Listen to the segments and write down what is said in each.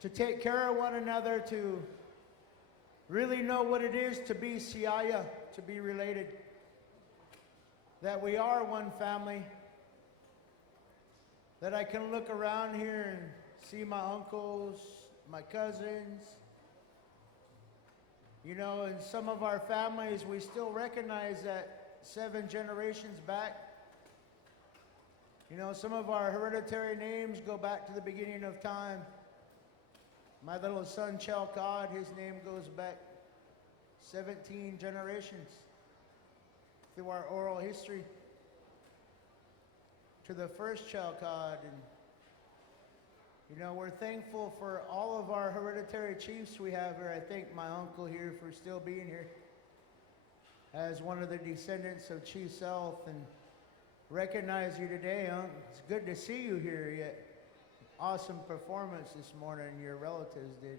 to take care of one another, to really know what it is to be Siaya, to be related, that we are one family, that I can look around here and see my uncles, my cousins. You know, in some of our families, we still recognize that 7 generations back. You know, some of our hereditary names go back to the beginning of time. My little son, Chalcod, his name goes back 17 generations through our oral history to the first Chalcod. And, you know, we're thankful for all of our hereditary chiefs we have here. I thank my uncle here for still being here as one of the descendants of Chief South, and recognize you today, Unc. It's good to see you here. Yet, awesome performance this morning, your relatives did.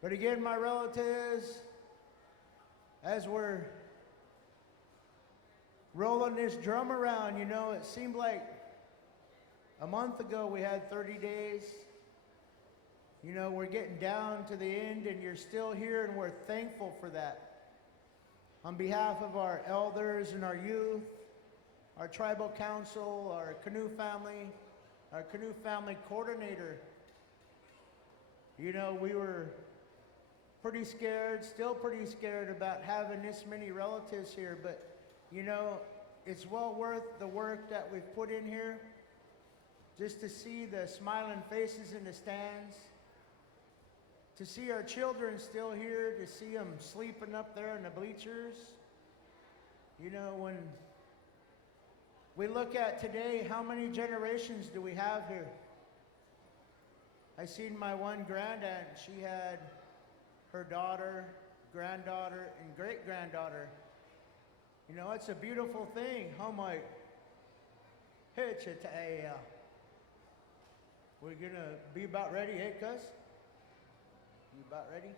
But again, my relatives, as we're rolling this drum around, you know, it seemed like a month ago we had 30 days. You know, we're getting down to the end and you're still here, and we're thankful for that. On behalf of our elders and our youth, our tribal council, our Canoe family, our Canoe family coordinator, you know, we were pretty scared, still pretty scared about having this many relatives here, but you know, it's well worth the work that we've put in here. Just to see the smiling faces in the stands, to see our children still here, to see them sleeping up there in the bleachers. You know, when we look at today, how many generations do we have here? I seen my one grandaunt. She had her daughter, granddaughter, and great-granddaughter. You know, it's a beautiful thing. How my we're gonna be about ready, hey, cuz? You about ready?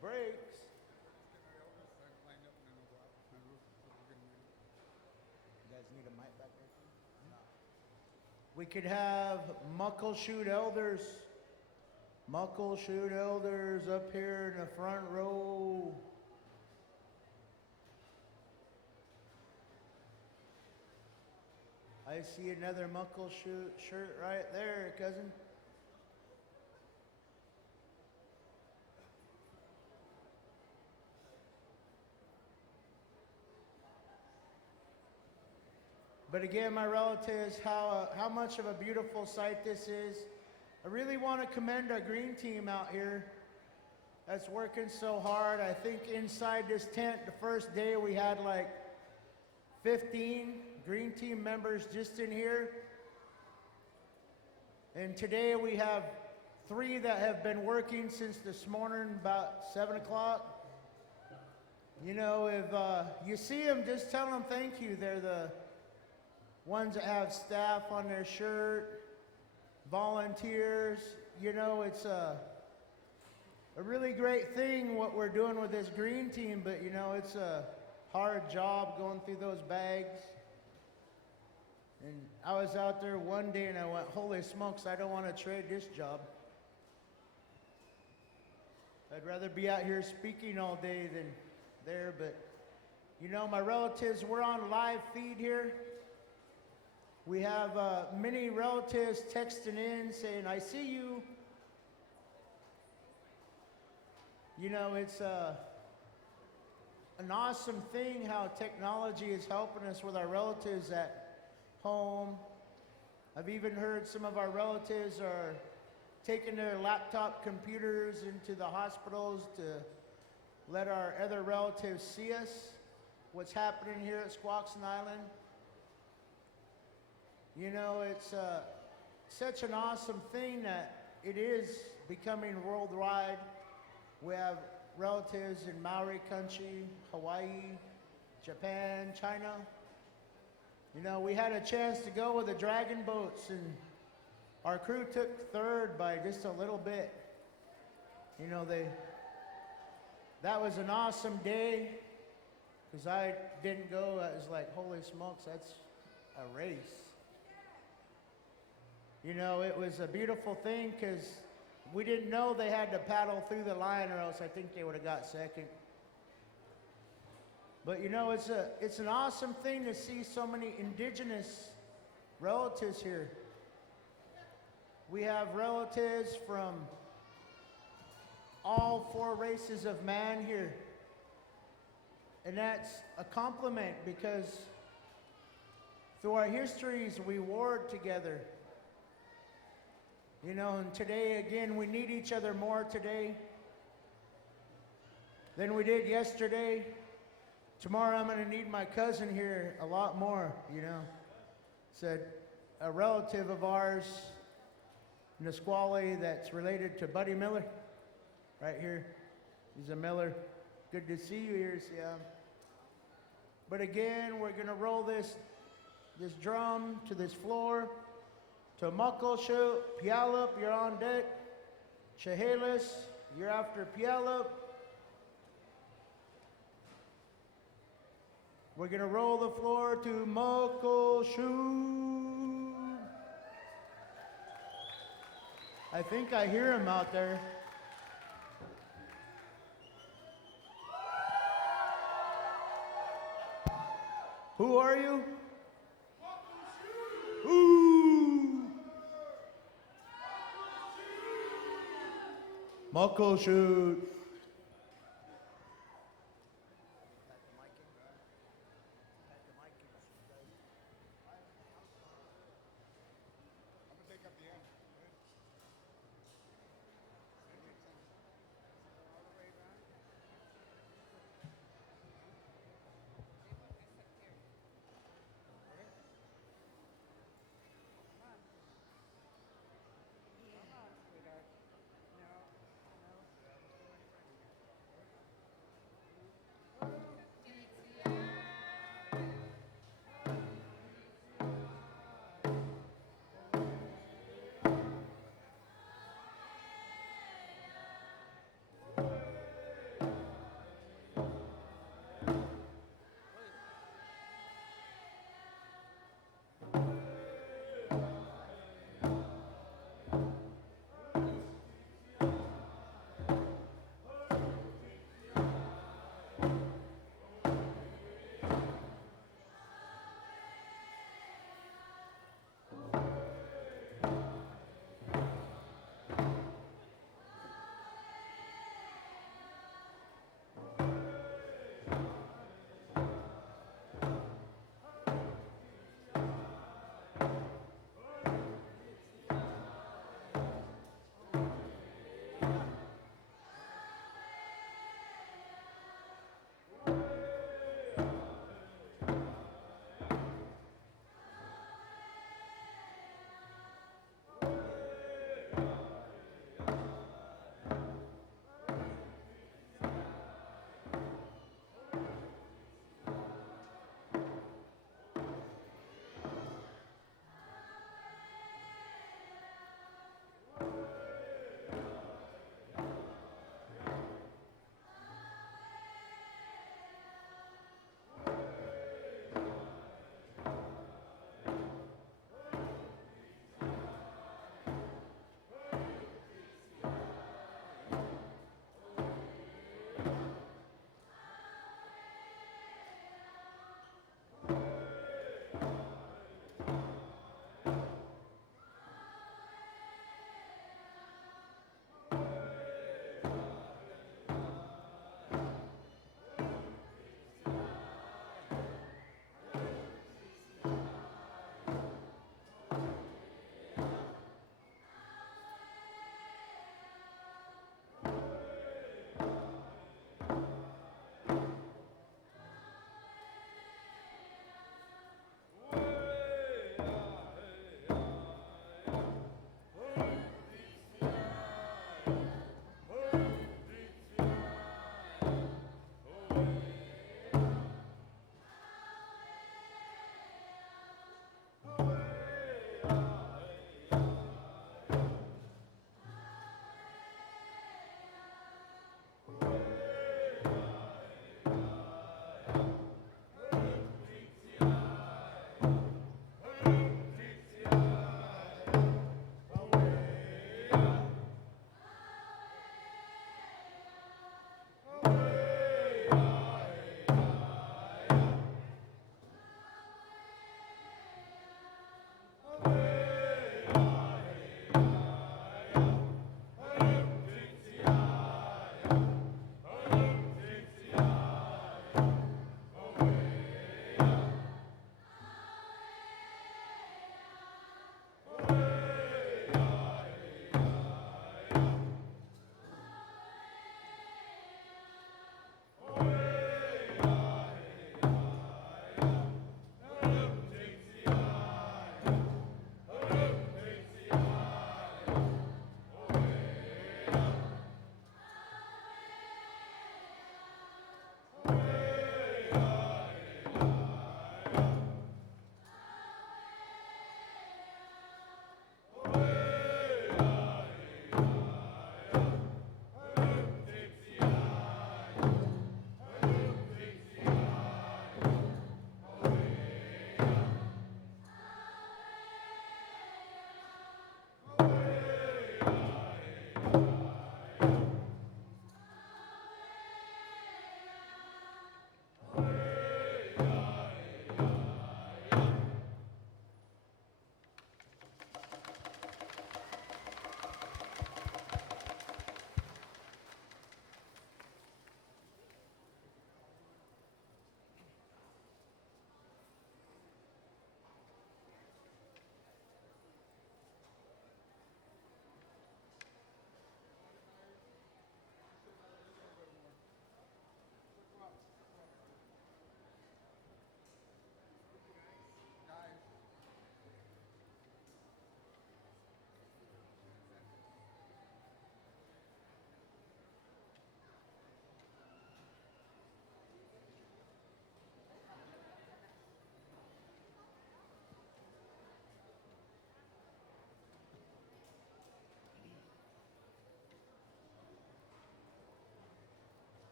Breaks. You guys need a mic back there? No. We could have Muckleshoot elders. Muckleshoot elders up here in the front row. I see another Muckleshoot shirt right there, cousin. But again, my relatives, how much of a beautiful sight this is. I really want to commend our green team out here that's working so hard. I think inside this tent, the first day we had like 15 green team members just in here. And today we have 3 that have been working since this morning, about 7 o'clock. You know, if you see them, just tell them thank you. They're the ones that have staff on their shirt, volunteers. You know, it's a really great thing what we're doing with this green team, but you know, it's a hard job going through those bags. And I was out there one day and I went, holy smokes, I don't want to trade this job. I'd rather be out here speaking all day than there. But you know, my relatives, we're on live feed here. We have many relatives texting in saying, I see you. You know, it's an awesome thing how technology is helping us with our relatives at home. I've even heard some of our relatives are taking their laptop computers into the hospitals to let our other relatives see us, what's happening here at Squaxin Island. You know, it's such an awesome thing that it is becoming worldwide. We have relatives in Maori country, Hawaii, Japan, China. You know, we had a chance to go with the dragon boats, and our crew took third by just a little bit. You know, that was an awesome day, because I didn't go. I was like, holy smokes, a race. You know, it was a beautiful thing because we didn't know they had to paddle through the line or else I think they would have got second. But you know, it's an awesome thing to see so many indigenous relatives here. We have relatives from all four races of man here. And that's a compliment because through our histories we warred together. You know, and today again we need each other more today than we did yesterday. Tomorrow I'm going to need my cousin here a lot more, you know. Said a relative of ours, Nisqually, that's related to Buddy Miller, right here. He's a Miller. Good to see you here, Siam. But again, we're going to roll this drum to this floor. To Muckleshoot, Puyallup, you're on deck. Chehalis, you're after Puyallup. We're going to roll the floor to Muckleshoot. I think I hear him out there. Who are you? Ooh. Muckleshoot.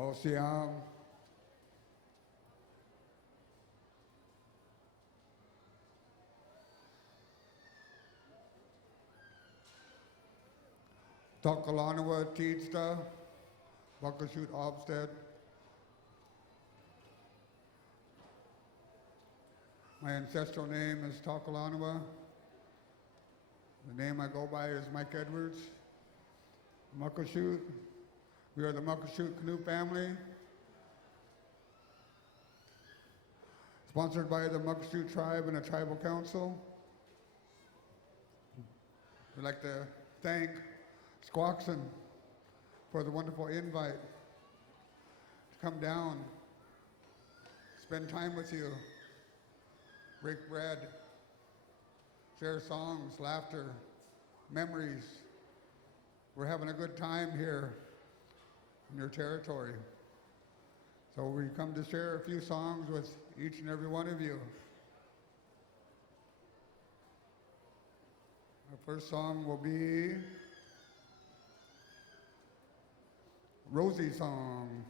Osiam. Tokalanawa Teedsta, Muckleshoot Obstead. My ancestral name is Tokalanawa. The name I go by is Mike Edwards. Muckleshoot. We are the Muckleshoot Canoe family. Sponsored by the Muckleshoot Tribe and the Tribal Council. We'd like to thank Squaxin for the wonderful invite to come down, spend time with you, break bread, share songs, laughter, memories. We're having a good time here in your territory. So we come to share a few songs with each and every one of you. Our first song will be Rosie Song.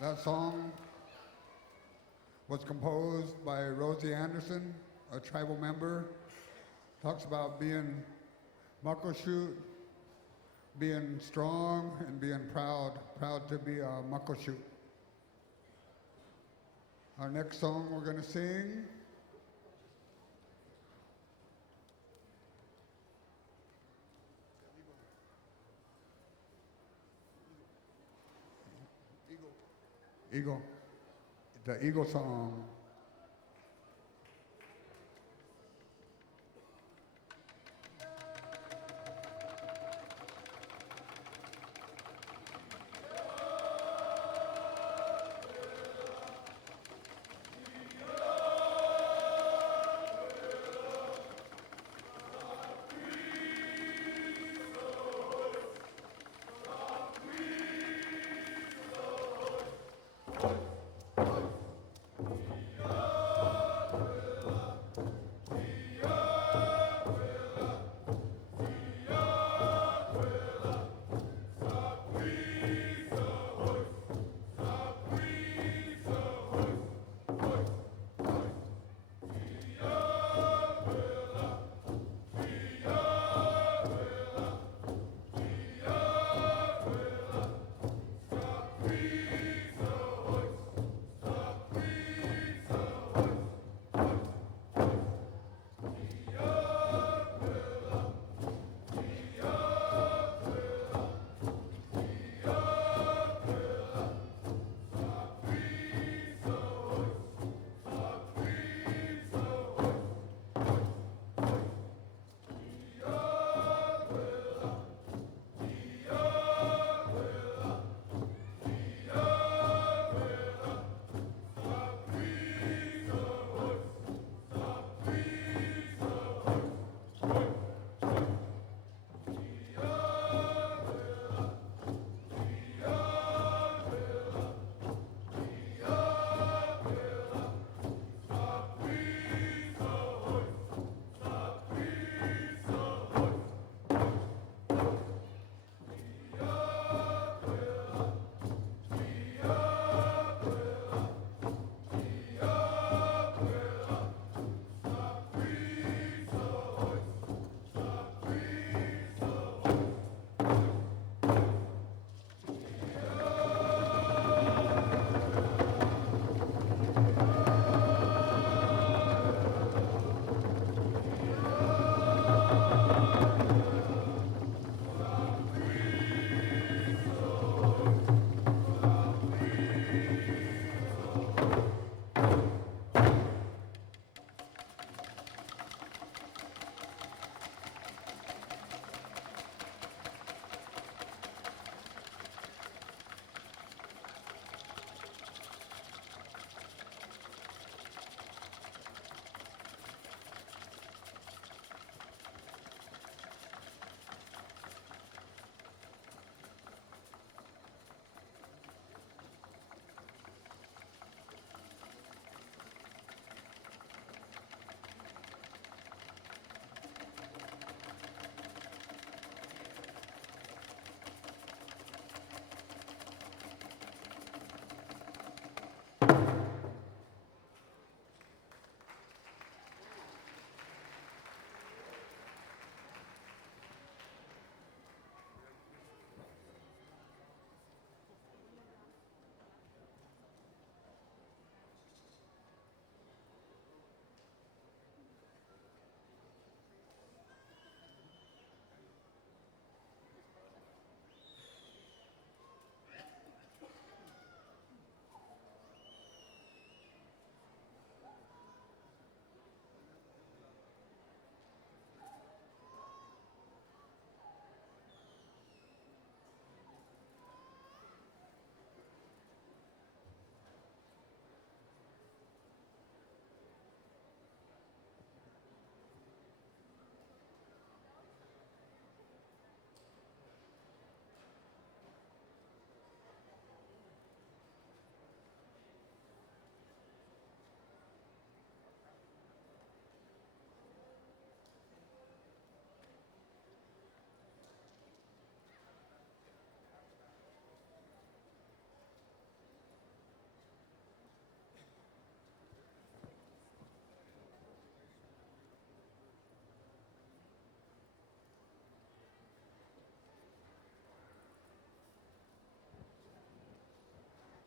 That song was composed by Rosie Anderson, a tribal member. Talks about being Muckleshoot, being strong and being proud to be a Muckleshoot. Our next song we're going to sing Eagle, the Eagle song.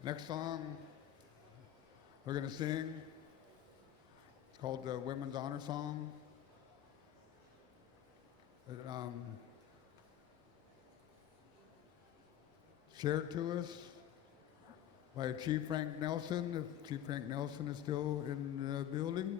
Next song we're going to sing, it's called the Women's Honor Song. It, shared to us by Chief Frank Nelson, if Chief Frank Nelson is still in the building.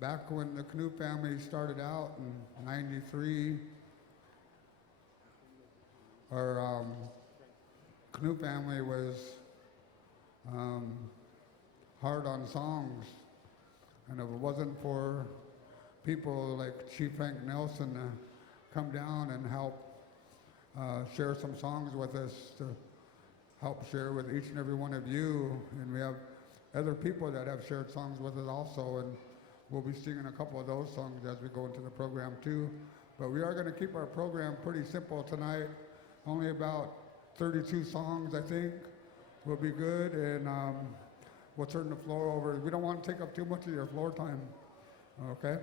Back when the Canoe family started out in '93, our Canoe family was hard on songs. And if it wasn't for people like Chief Frank Nelson to come down and help share some songs with us, to help share with each and every one of you, and we have other people that have shared songs with us also, and we'll be singing a couple of those songs as we go into the program too. But we are going to keep our program pretty simple tonight. Only about 32 songs, I think, will be good, and we'll turn the floor over. We don't want to take up too much of your floor time, okay?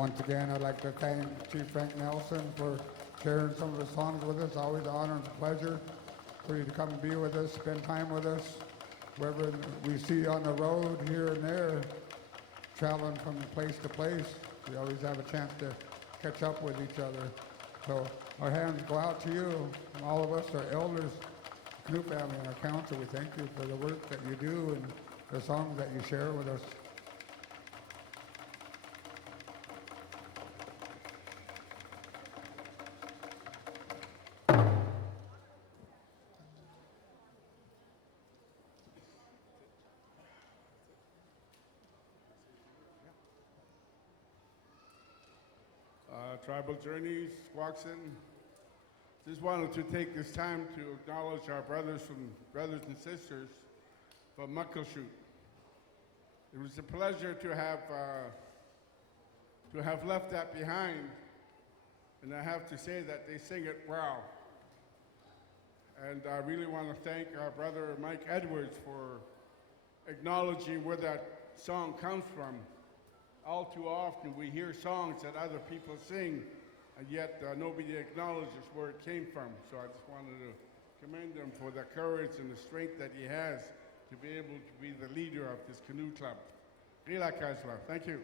Once again, I'd like to thank Chief Frank Nelson for sharing some of the songs with us. Always an honor and a pleasure for you to come and be with us, spend time with us. Wherever we see you on the road, here and there, traveling from place to place, we always have a chance to catch up with each other. So our hands go out to you, and all of us, our elders, Canoe family, and our council. We thank you for the work that you do and the songs that you share with us. Tribal Journeys, Squaxin. Just wanted to take this time to acknowledge our brothers and sisters from Muckleshoot. It was a pleasure to have left that behind, and I have to say that they sing it well. And I really want to thank our brother Mike Edwards for acknowledging where that song comes from. All too often we hear songs that other people sing, and yet nobody acknowledges where it came from. So I just wanted to commend him for the courage and the strength that he has to be able to be the leader of this canoe club. Rila Kasla, thank you.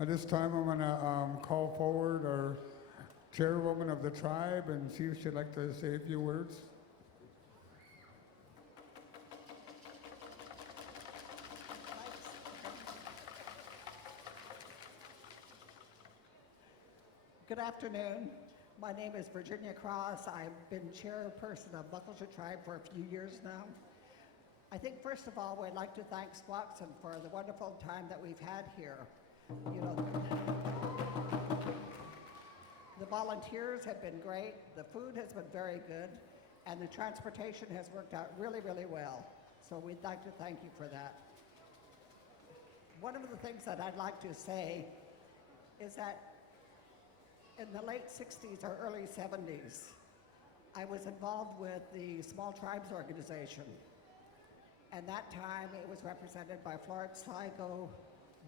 At this time, I'm going to call forward our chairwoman of the tribe and see if she'd like to say a few words. Good afternoon. My name is Virginia Cross. I've been chairperson of Muckleshoot Tribe for a few years now. I think first of all, we'd like to thank Squaxin for the wonderful time that we've had here. You know, the volunteers have been great, the food has been very good, and the transportation has worked out really, really well. So we'd like to thank you for that. One of the things that I'd like to say is that in the late 60s or early 70s, I was involved with the Small Tribes Organization. And that time it was represented by Florence Sligo,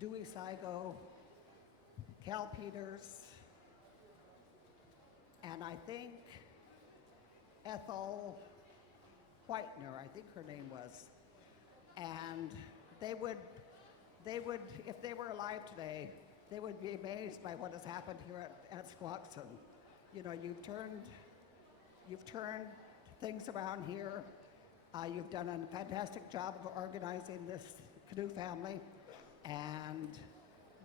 Dewey Sligo, Cal Peters, and I think Ethel Whitener, I think her name was. And they would, if they were alive today, they would be amazed by what has happened here at Squaxin. You know, you've turned things around here. You've done a fantastic job of organizing this canoe family, and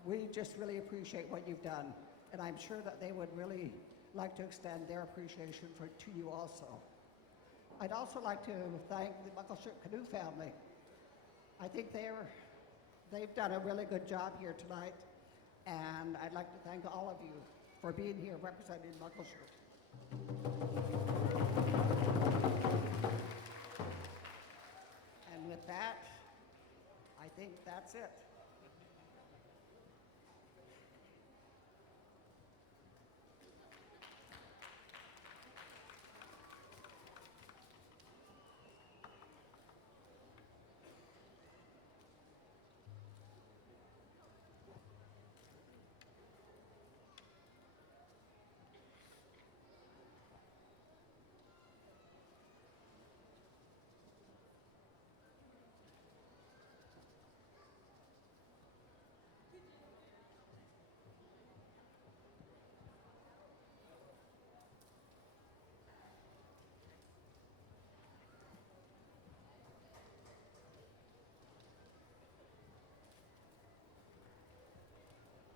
we just really appreciate what you've done. And I'm sure that they would really like to extend their appreciation to you also. I'd also like to thank the Muckleshoot Canoe family. I think they've done a really good job here tonight, and I'd like to thank all of you for being here representing Muckleshoot. And with that, I think that's it.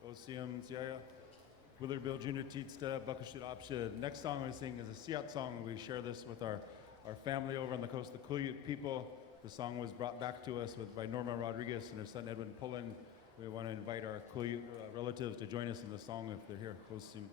Osium Ziaya, Willard Bill Junior Teetsta, Buckashut Opsha. Next song we sing is a Siat song. We share this with our family over on the coast, the Quileute people. The song was brought back to us by Norma Rodriguez and her son Edwin Pullen. We want to invite our Quileute relatives to join us in the song if they're here. Osium.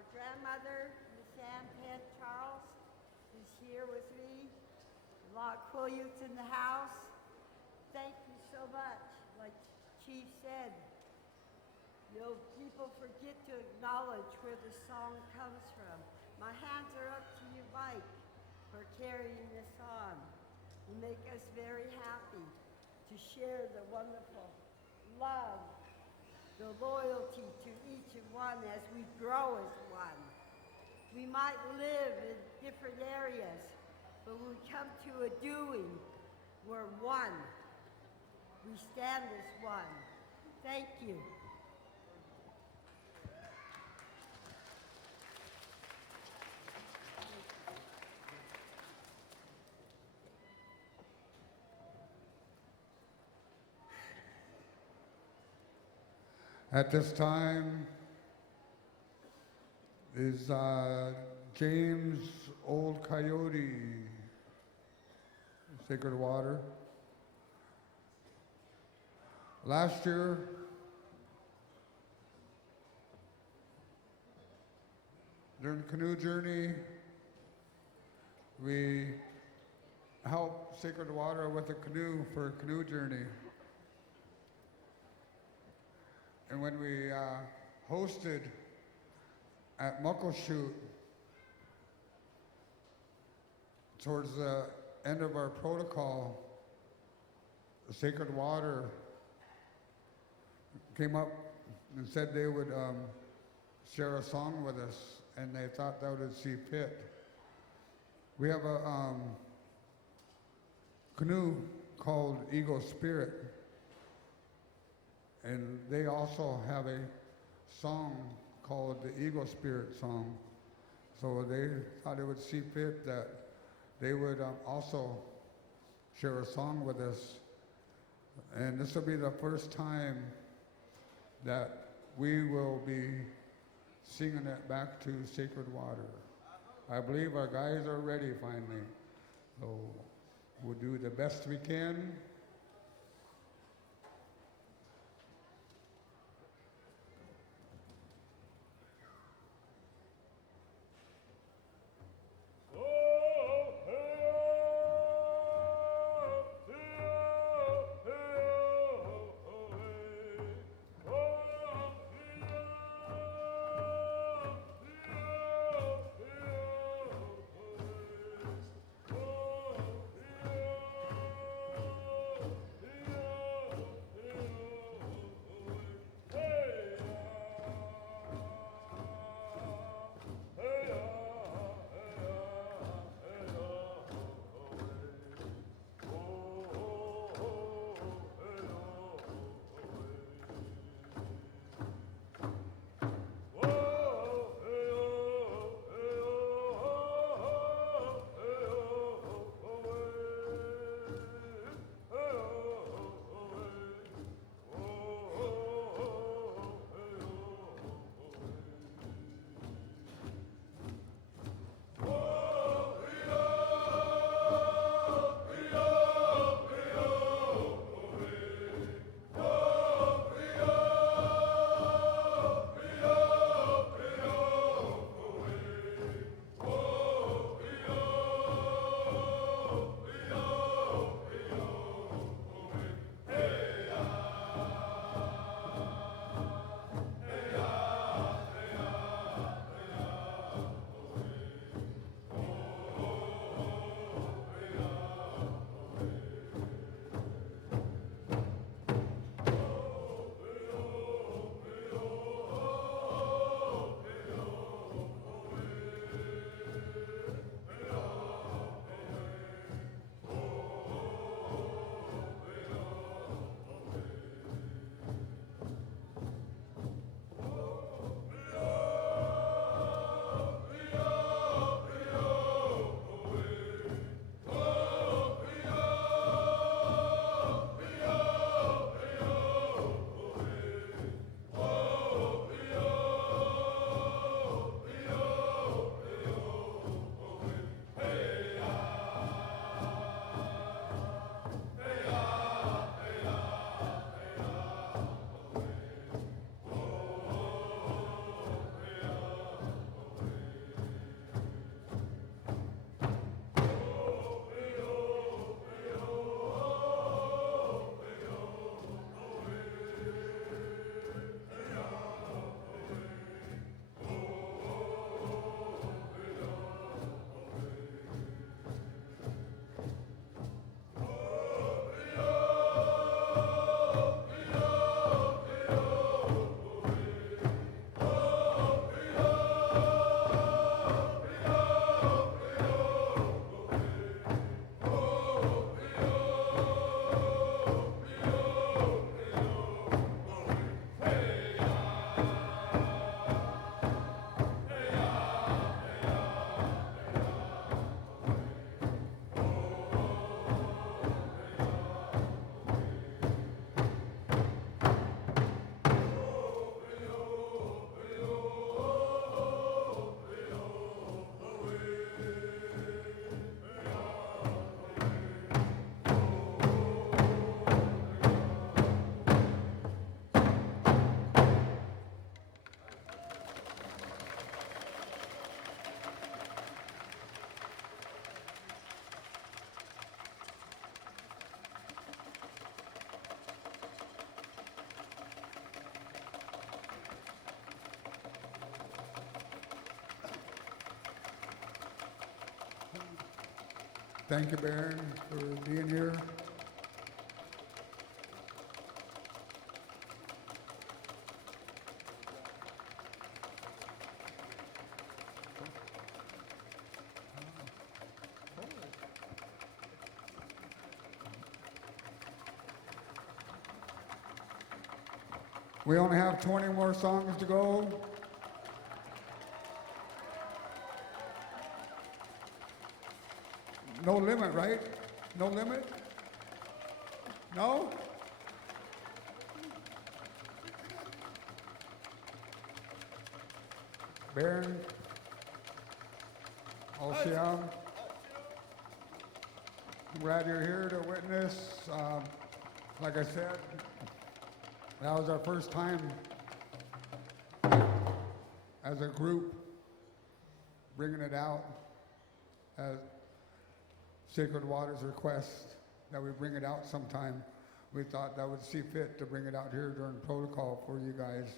our grandmother, Miss Ann Penn Charles, is here with me. A lot of cool youths in the house. Thank you so much. Like Chief said, you know, people forget to acknowledge where the song comes from. My hands are up to you, Mike, for carrying this on. You make us very happy to share the wonderful love, the loyalty to each and one as we grow as one. We might live in different areas, but when we come to a doing, we're one. We stand as one. Thank you. At this time is James Old Coyote, Sacred Water. Last year, during the canoe journey, we helped Sacred Water with a canoe for a canoe journey. And when we hosted at Muckleshoot, towards the end of our protocol, the Sacred Water came up and said they would share a song with us, and they thought that would see fit. We have a canoe called Eagle Spirit, and they also have a song called the Eagle Spirit song. So they thought it would see fit that they would also share a song with us. And this will be the first time that we will be singing it back to Sacred Water. I believe our guys are ready finally. So we'll do the best we can. Thank you, Baron, for being here. We only have 20 more songs to go. No limit, right? No limit? No? Baron, Ocean, I'm glad you're here to witness. Like I said, that was our first time as a group bringing it out as Sacred Waters request that we bring it out sometime. We thought that would see fit to bring it out here during protocol for you guys.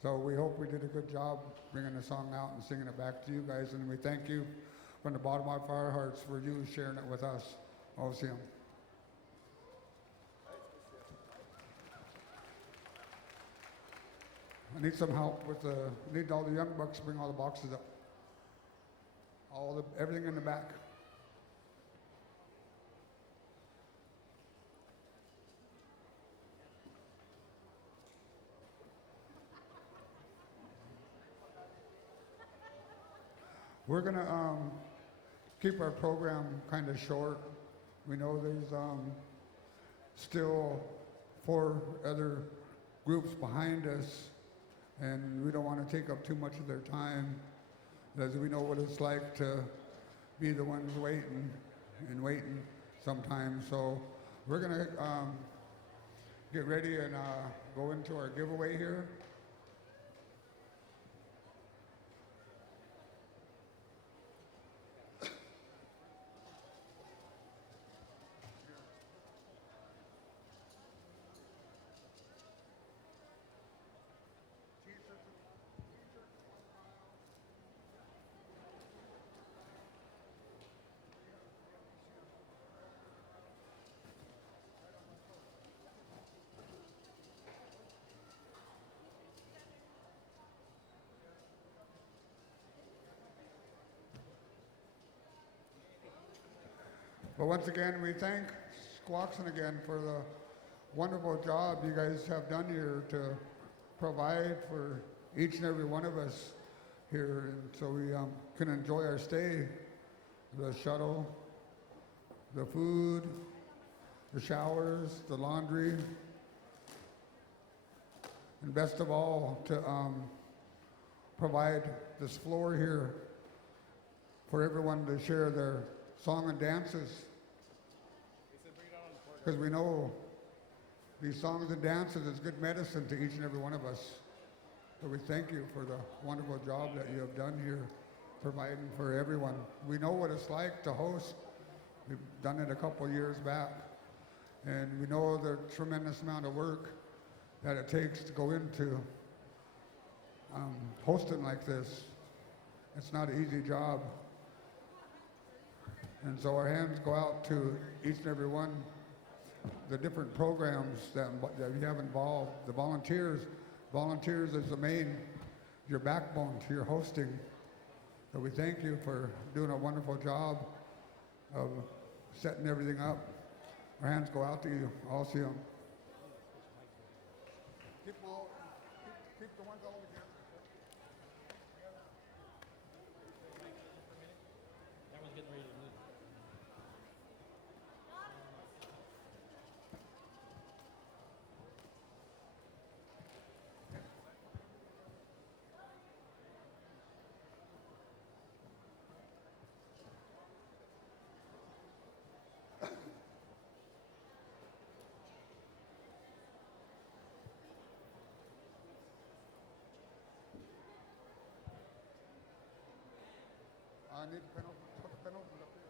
So we hope we did a good job bringing the song out and singing it back to you guys. And we thank you from the bottom of our hearts for you sharing it with us. Awesome. I need some help with need all the young bucks to bring all the boxes up. Everything in the back. We're gonna keep our program kind of short. We know there's still 4 other groups behind us, and we don't want to take up too much of their time, as we know what it's like to be the ones waiting and waiting sometimes. So we're gonna get ready and go into our giveaway here. But once again, we thank Squaxin again for the wonderful job you guys have done here to provide for each and every one of us here, and so we can enjoy our stay, the shuttle, the food, the showers, the laundry, and best of all, to provide this floor here for everyone to share their song and dances. Because we know these songs and dances is good medicine to each and every one of us. So we thank you for the wonderful job that you have done here, providing for everyone. We know what it's like to host. We've done it a couple years back. And we know the tremendous amount of work that it takes to go into hosting like this. It's not an easy job. And so our hands go out to each and every one, the different programs that you have involved, the volunteers. Volunteers is the main, your backbone to your hosting. So we thank you for doing a wonderful job of setting everything up. Our hands go out to you. I'll see them. Keep the ones all together. That one's getting ready to move. I need pen open. Put the pen open up here.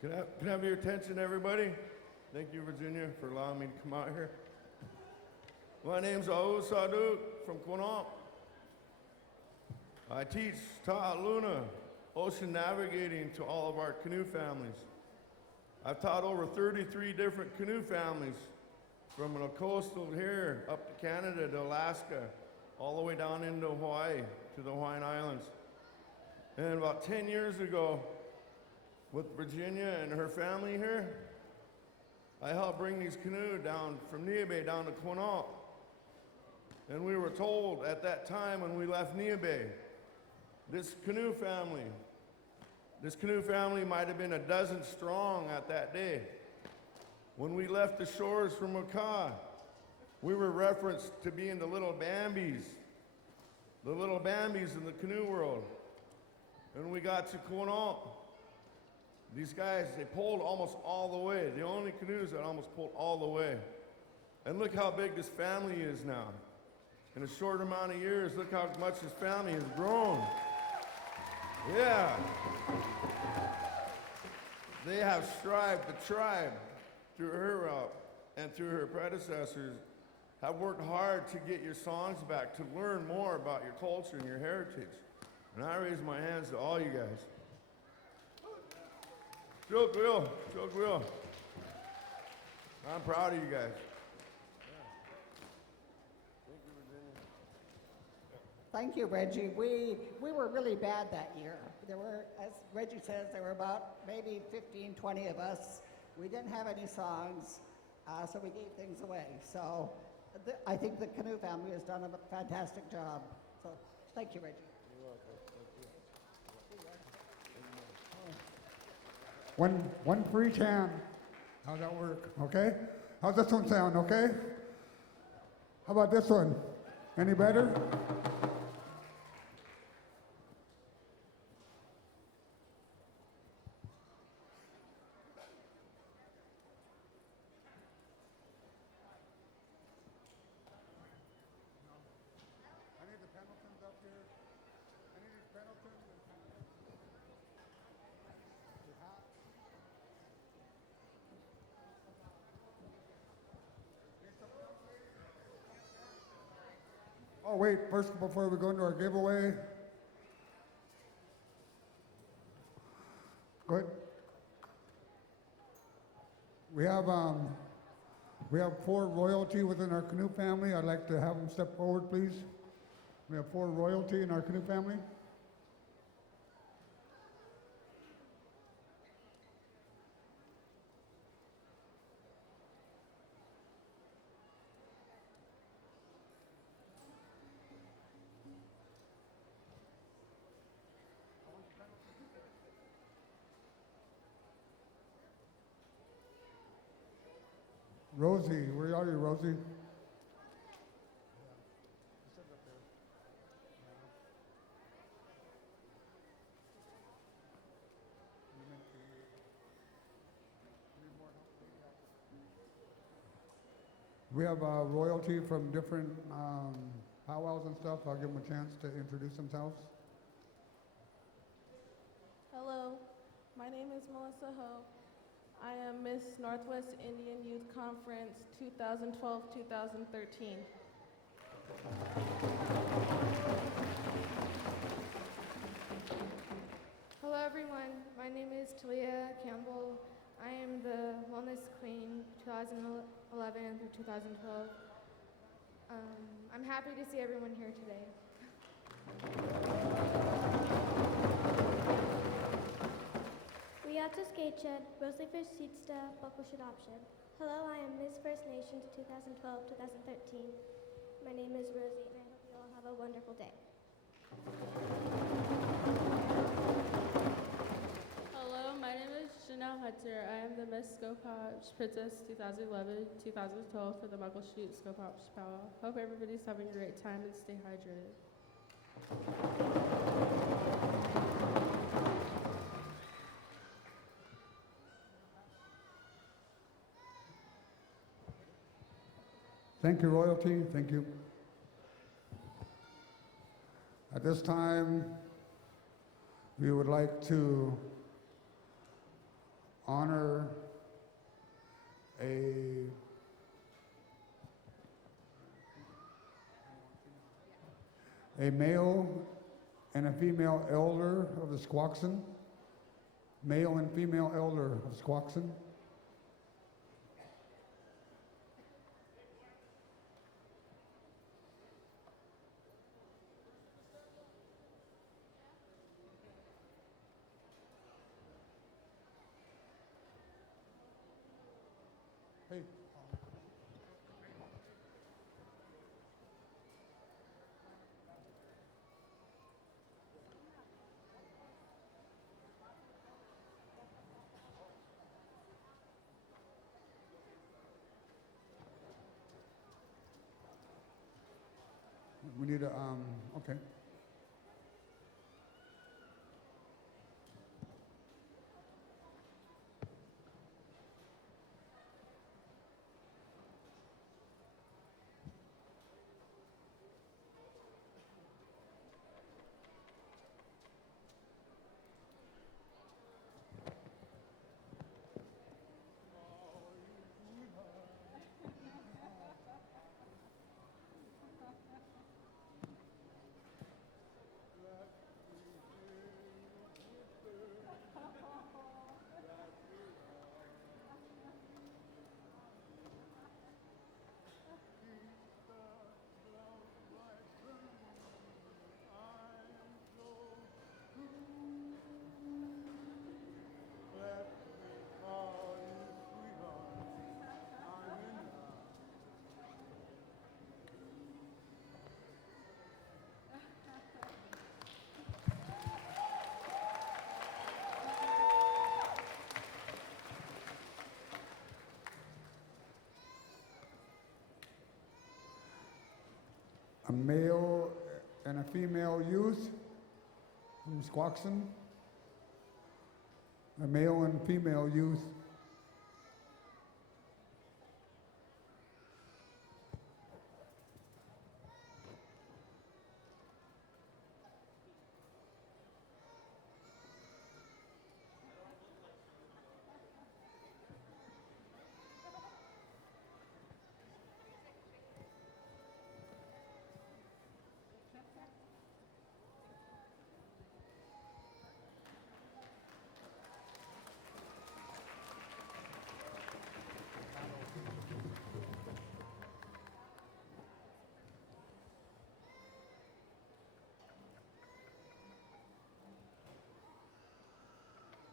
Can I have your attention, everybody? Thank you, Virginia, for allowing me to come out here. My name's Aou Saduk from Quinault. I teach Ta'a Luna ocean navigating to all of our canoe families. I've taught over 33 different canoe families from the coastal here up to Canada to Alaska, all the way down into Hawaii to the Hawaiian Islands. And about 10 years ago, with Virginia and her family here, I helped bring these canoes down from Niue down to Quinault. And we were told at that time when we left Niue, this canoe family might have been a dozen strong at that day. When we left the shores from Macau, we were referenced to being the little Bambis in the canoe world. And we got to Quinault. These guys, they pulled almost all the way. The only canoes that almost pulled all the way. And look how big this family is now. In a short amount of years, look how much this family has grown. Yeah. They have strived, the tribe, through her route and through her predecessors, have worked hard to get your songs back, to learn more about your culture and your heritage. And I raise my hands to all you guys. Joke real. I'm proud of you guys. Thank you, Reggie. We were really bad that year. There were, as Reggie says, there were about maybe 15, 20 of us. We didn't have any songs, so we gave things away. So I think the Canoe family has done a fantastic job. So thank you, Reggie. You're welcome. One for each hand. How's that work? Okay? How's this one sound? Okay? How about this one? Any better? Oh, wait, first, before we go into our giveaway. Go ahead. We have 4 royalty within our canoe family. I'd like to have them step forward, please. We have 4 royalty in our canoe family. Rosie, where are you, Rosie? We have royalty from different powwows and stuff. I'll give them a chance to introduce themselves. Hello, my name is Melissa Ho. I am Miss Northwest Indian Youth Conference 2012-2013. Hello everyone, my name is Talia Campbell. I am the Wellness Queen 2011 through 2012. I'm happy to see everyone here today. Riata Skateshed, Roselyfish Seedsta, Muckleshoot Option. Hello, I am Miss First Nations 2012-2013. My name is Rosie, and I hope you all have a wonderful day. Hello, my name is Janelle Hunter. I am the Miss Squaxin Princess 2011-2012 for the Muckleshoot Squaxin Powwow. Hope everybody's having a great time and stay hydrated. Thank you, royalty. Thank you. At this time, we would like to honor a male and a female elder of the Squaxin. Male and female elder of Squaxin. Hey. We need a, okay. A male and a female youth from Squaxin. A male and female youth.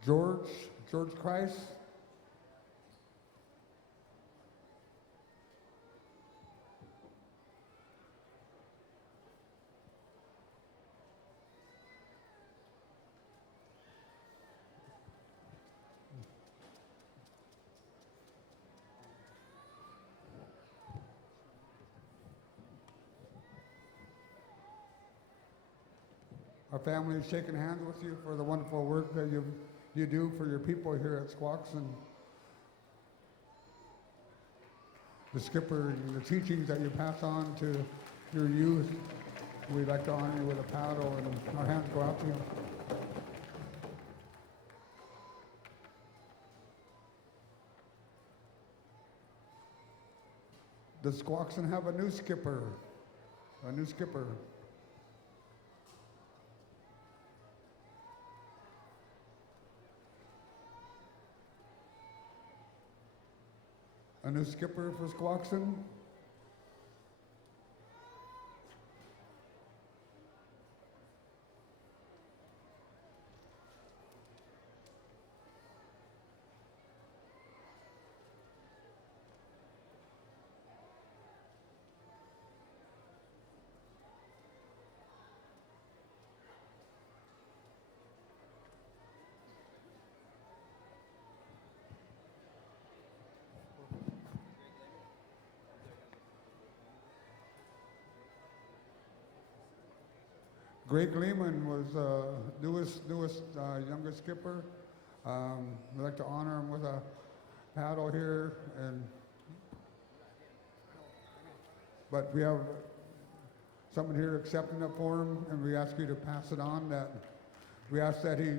George Christ. Our family is shaking hands with you for the wonderful work that you do for your people here at Squaxin. The skipper and the teachings that you pass on to your youth. We'd like to honor you with a paddle, and our hands go out to you. Does Squaxin have a new skipper? A new skipper. A new skipper for Squaxin? Greg Lehman was newest youngest skipper. We'd like to honor him with a paddle here, but we have someone here accepting it for him, and we ask you to pass it on. That we ask that he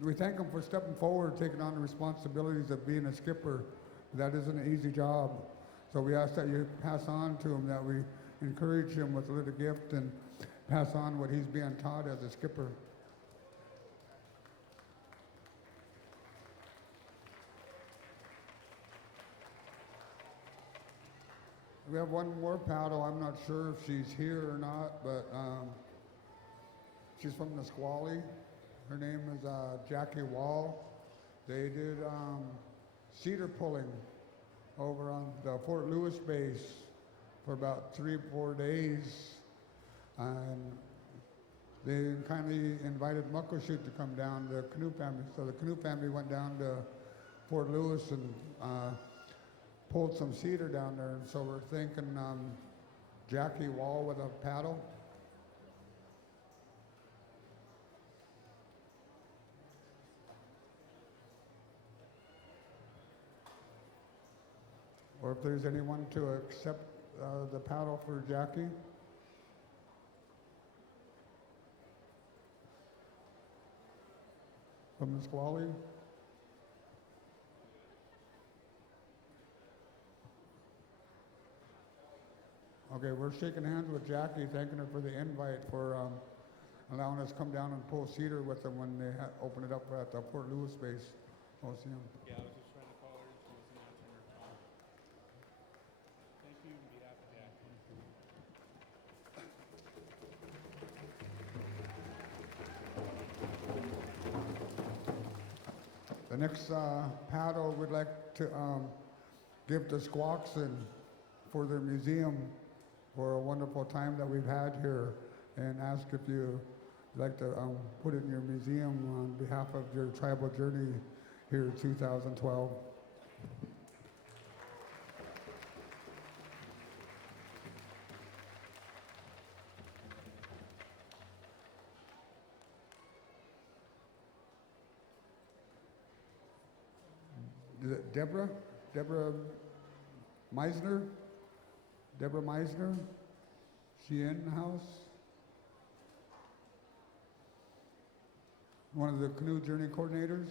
We thank him for stepping forward, taking on the responsibilities of being a skipper. That isn't an easy job. So we ask that you pass on to him, that we encourage him with a little gift and pass on what he's being taught as a skipper. We have one more paddle. I'm not sure if she's here or not, but she's from Nisqually. Her name is Jackie Wall. They did cedar pulling over on the Fort Lewis base for about 3 or 4 days. And they kindly invited Muckleshoot to come down, the Canoe family. So the Canoe family went down to Fort Lewis and pulled some cedar down there. And so we're thinking Jackie Wall with a paddle. Or if there's anyone to accept the paddle for Jackie. From the Squally. Okay, we're shaking hands with Jackie, thanking her for the invite, for allowing us to come down and pull cedar with them when they open it up at the Fort Lewis base. OCM. Yeah, I was just trying to call her. She wasn't answering her phone. Thank you on behalf of Jack. The next paddle we'd like to give to Squaxin for their museum for a wonderful time that we've had here, and ask if you'd like to put it in your museum on behalf of your tribal journey here in 2012. Is it Deborah? Deborah Meisner? Deborah Meisner? She in the house? One of the Canoe Journey coordinators?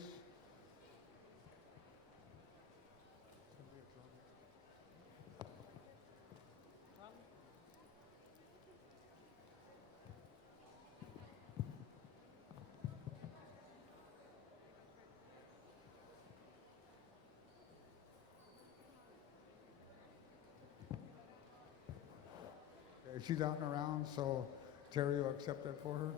She's out and around, so Terry will accept that for her.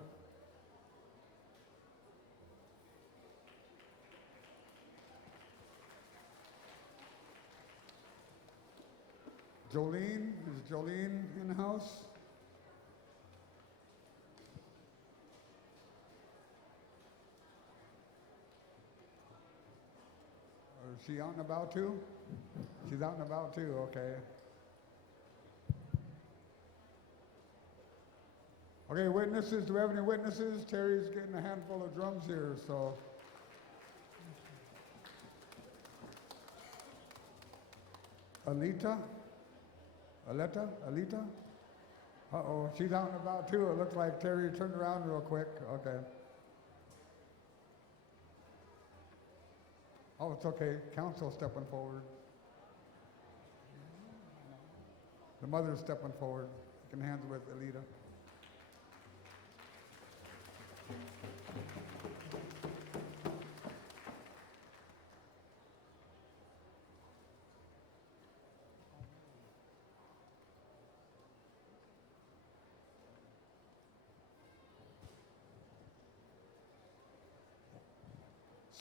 Jolene, is Jolene in the house? Or is she out and about too? She's out and about too, okay. Okay, witnesses, do we have any witnesses? Terry's getting a handful of drums here, so. Alita? Uh-oh, she's out and about too. It looks like Terry turned around real quick. Okay. Oh, it's okay. Council stepping forward. The mother's stepping forward. You can handle it, Alita.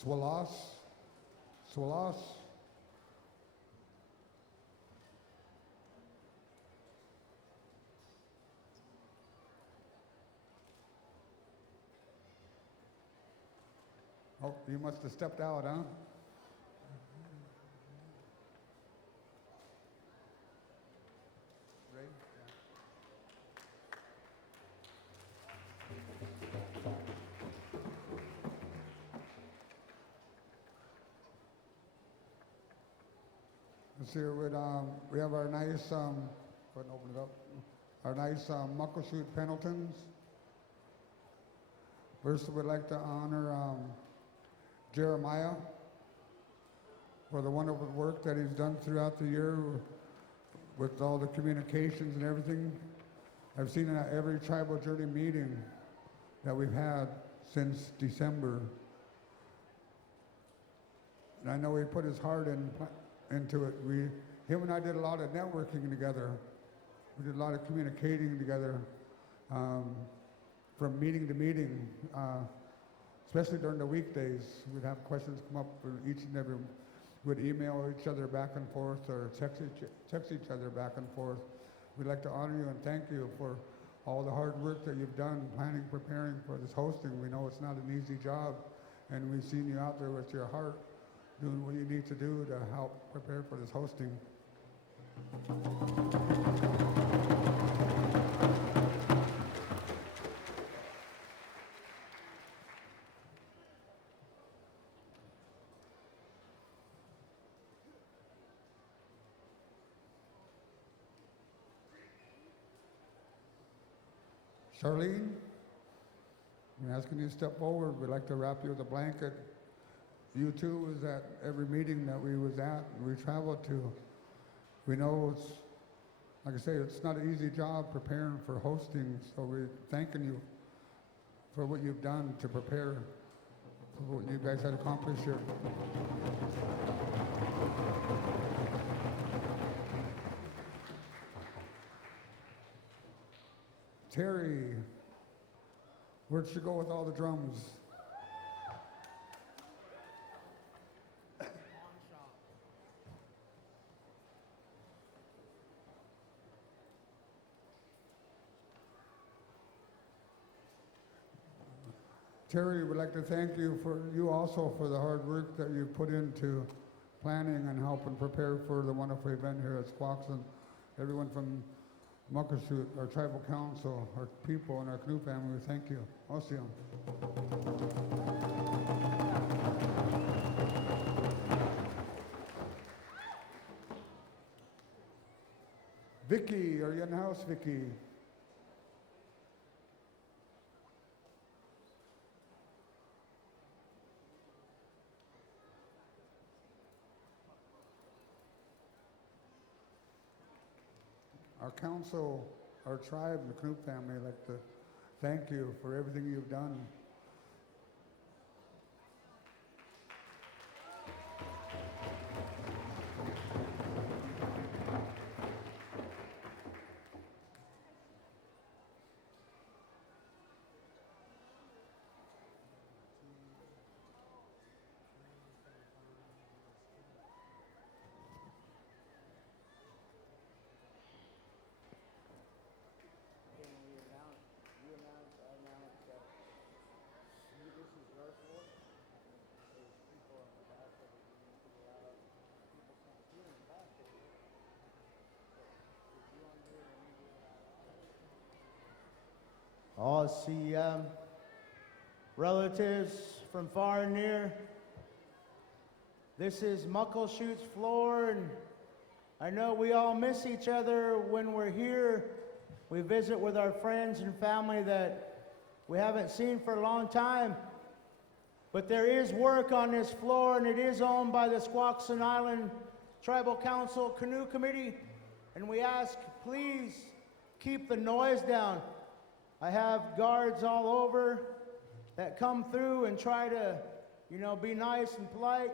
Swalas. Oh, you must have stepped out, huh? Ray? Let's see, we have our nice, go ahead and open it up. Our nice Muckleshoot Pendletons. First, we'd like to honor Jeremiah for the wonderful work that he's done throughout the year with all the communications and everything. I've seen it at every tribal journey meeting that we've had since December. And I know he put his heart into it. Him and I did a lot of networking together. We did a lot of communicating together from meeting to meeting, especially during the weekdays. We'd have questions come up for each and every. We'd email each other back and forth or text each other back and forth. We'd like to honor you and thank you for all the hard work that you've done planning, preparing for this hosting. We know it's not an easy job, and we've seen you out there with your heart doing what you need to do to help prepare for this hosting. Charlene, I'm asking you to step forward. We'd like to wrap you with a blanket. You too was at every meeting that we was at and we traveled to. We know it's, like I say, it's not an easy job preparing for hosting, so we're thanking you for what you've done to prepare for what you guys had accomplished here. Terry, where'd she go with all the drums? Terry, would like to thank you also for the hard work that you put into planning and helping prepare for the wonderful event here at Squaxin. Everyone from Muckleshoot, our tribal council, our people, and our Canoe family, we thank you. Osium. Vicky, are you in the house, Vicky? Our council, our tribe, the Canoe family, I'd like to thank you for everything you've done. All see relatives from far and near. This is Muckleshoot's floor, and I know we all miss each other when we're here. We visit with our friends and family that we haven't seen for a long time. But there is work on this floor, and it is owned by the Squaxin Island Tribal Council Canoe Committee. And we ask, please keep the noise down. I have guards all over that come through and try to, be nice and polite.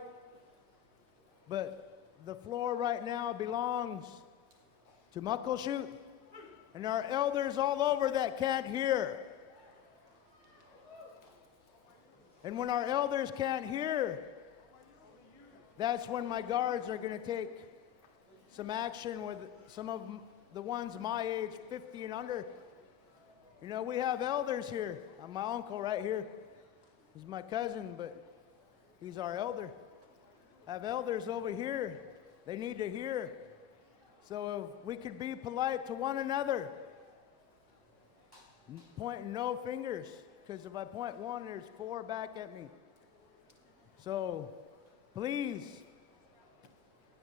But the floor right now belongs to Muckleshoot and our elders all over that can't hear. And when our elders can't hear, that's when my guards are going to take some action with some of the ones my age, 50 and under. We have elders here. My uncle right here. He's my cousin, but he's our elder. I have elders over here. They need to hear. So if we could be polite to one another, pointing no fingers, because if I point one, there's four back at me. So please,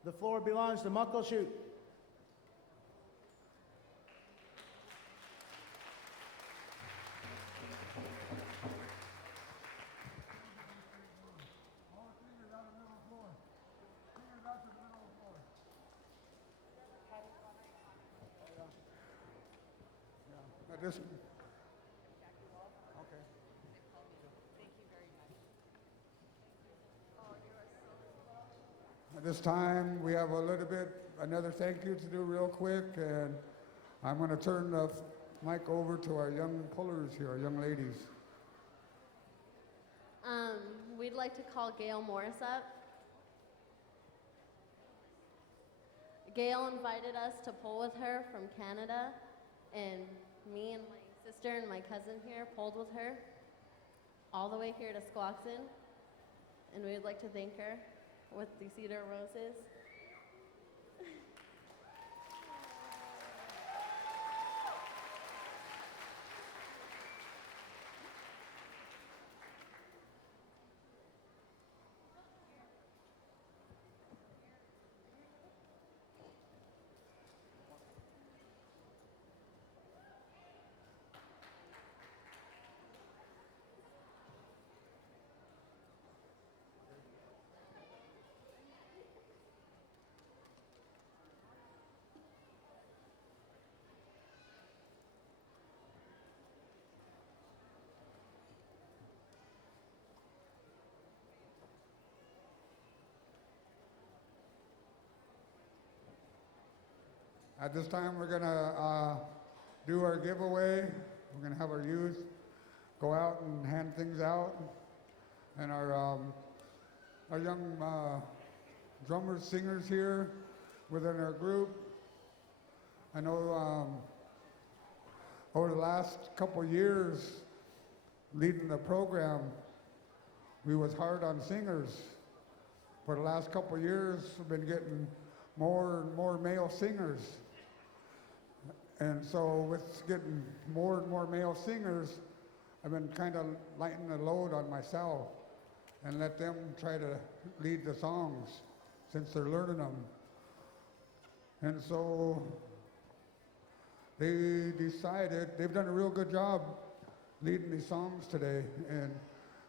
the floor belongs to Muckleshoot. At this, at this time, we have another thank you to do real quick, and I'm going to turn the mic over to our young pullers here, our young ladies. We'd like to call Gail Morris up. Gail invited us to pull with her from Canada, and me and my sister and my cousin here pulled with her all the way here to Squaxin, and we'd like to thank her with the cedar roses. At this time, we're gonna do our giveaway. We're gonna have our youth go out and hand things out, and our young drummers, singers here within our group. I know over the last couple years, leading the program, we was hard on singers. For the last couple years, we've been getting more and more male singers. And so with getting more and more male singers, I've been kind of lightening the load on myself and let them try to lead the songs since they're learning them. And so they decided, they've done a real good job leading these songs today. And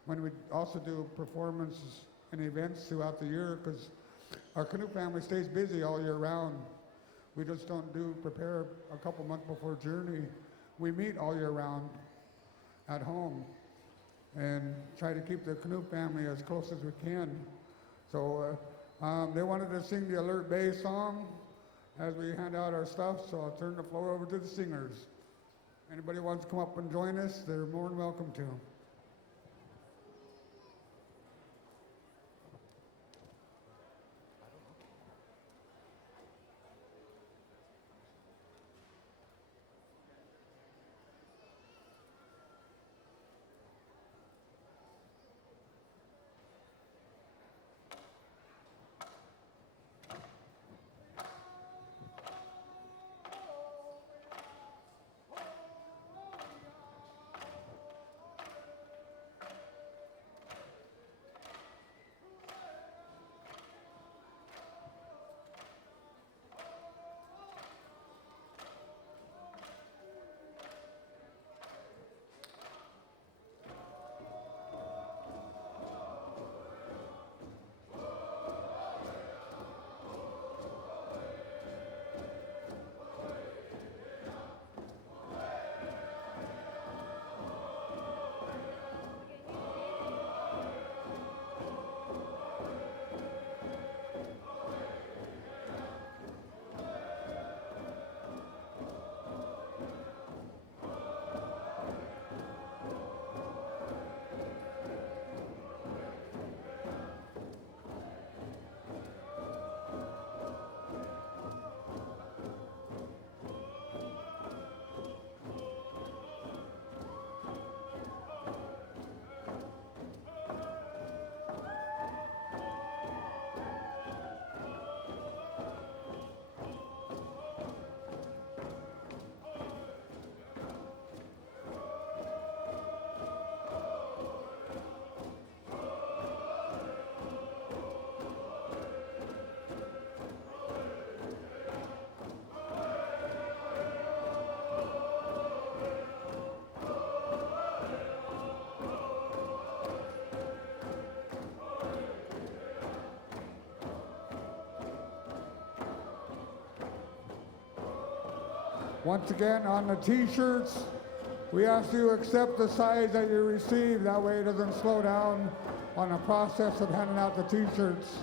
when we also do performances and events throughout the year, because our Canoe family stays busy all year round. We just don't prepare a couple months before Journey. We meet all year round at home and try to keep the Canoe family as close as we can. So they wanted to sing the Alert Bay song as we hand out our stuff, so I'll turn the floor over to the singers. Anybody wants to come up and join us, they're more than welcome to. Once again, on the t-shirts, We ask you to accept the size that you receive. That way it doesn't slow down on the process of handing out the t-shirts.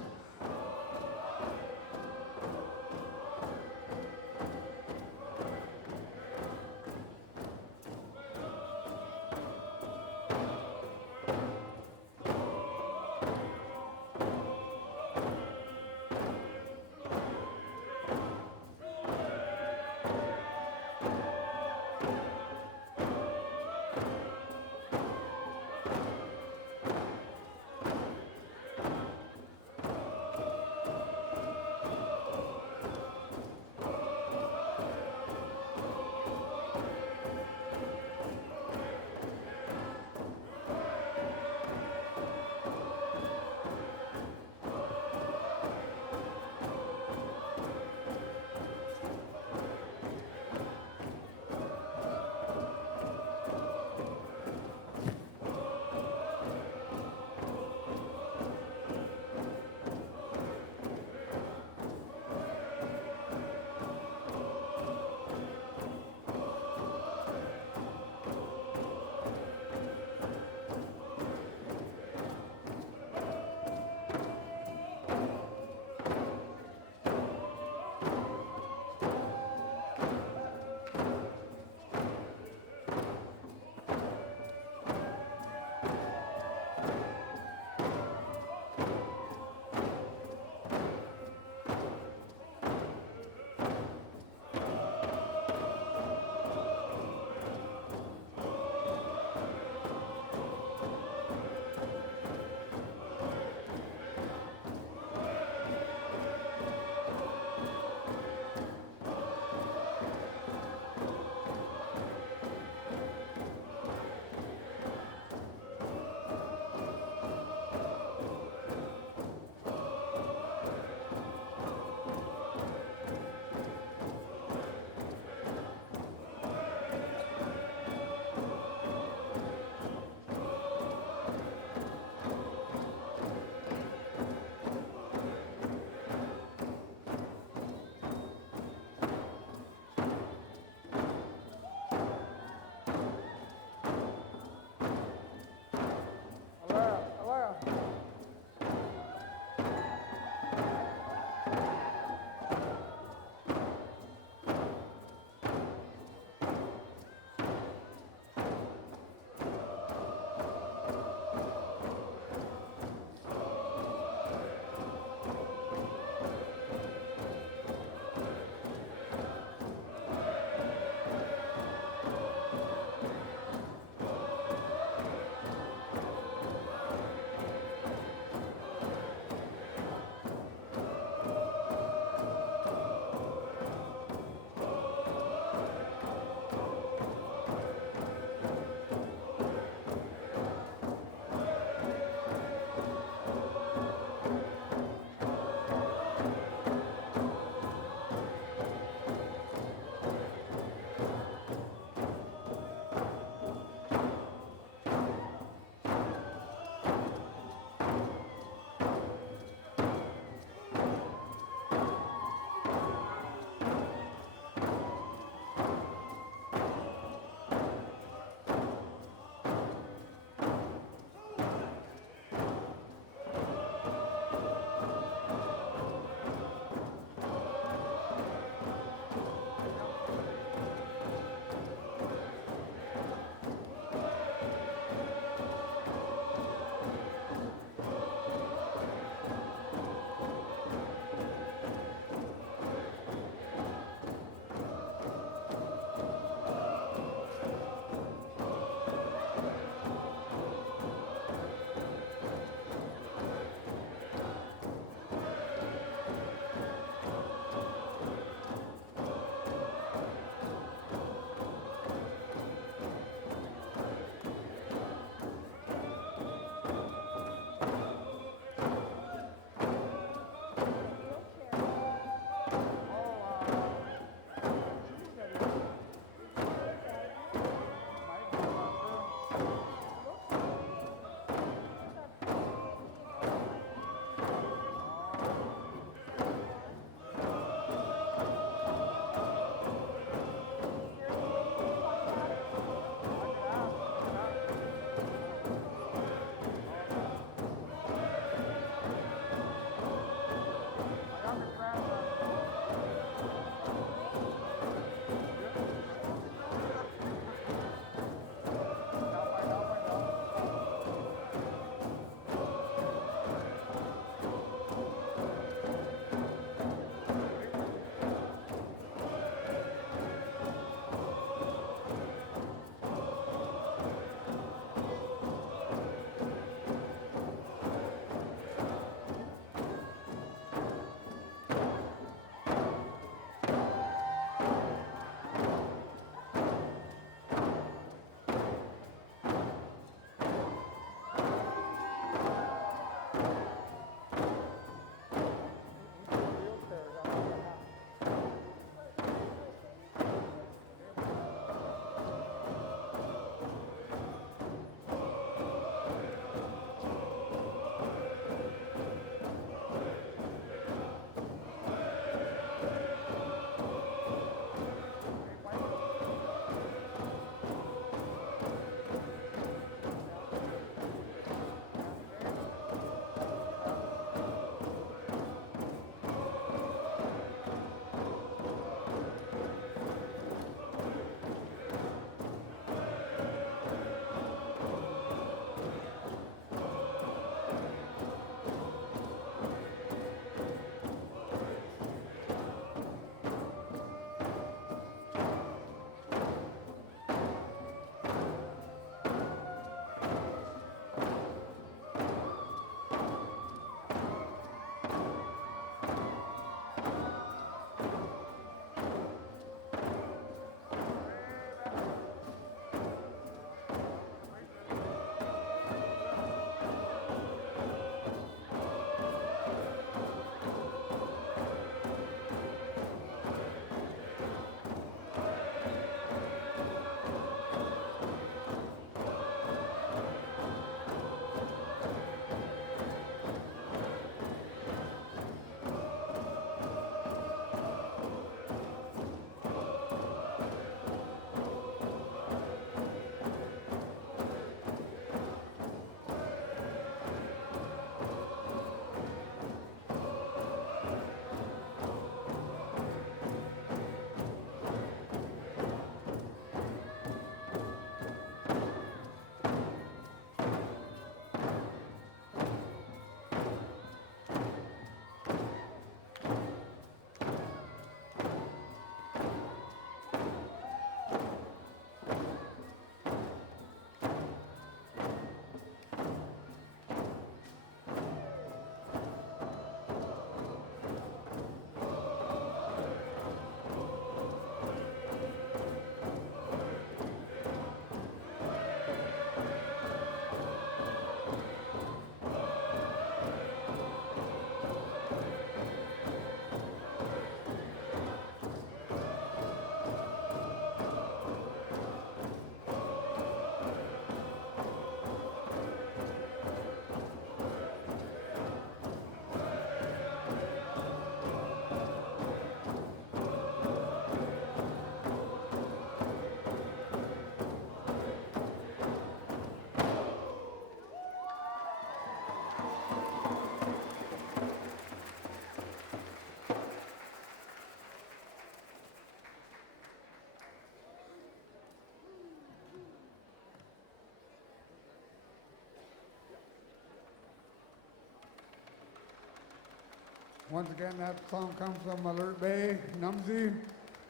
Once again, that song comes from Alert Bay, Numsy,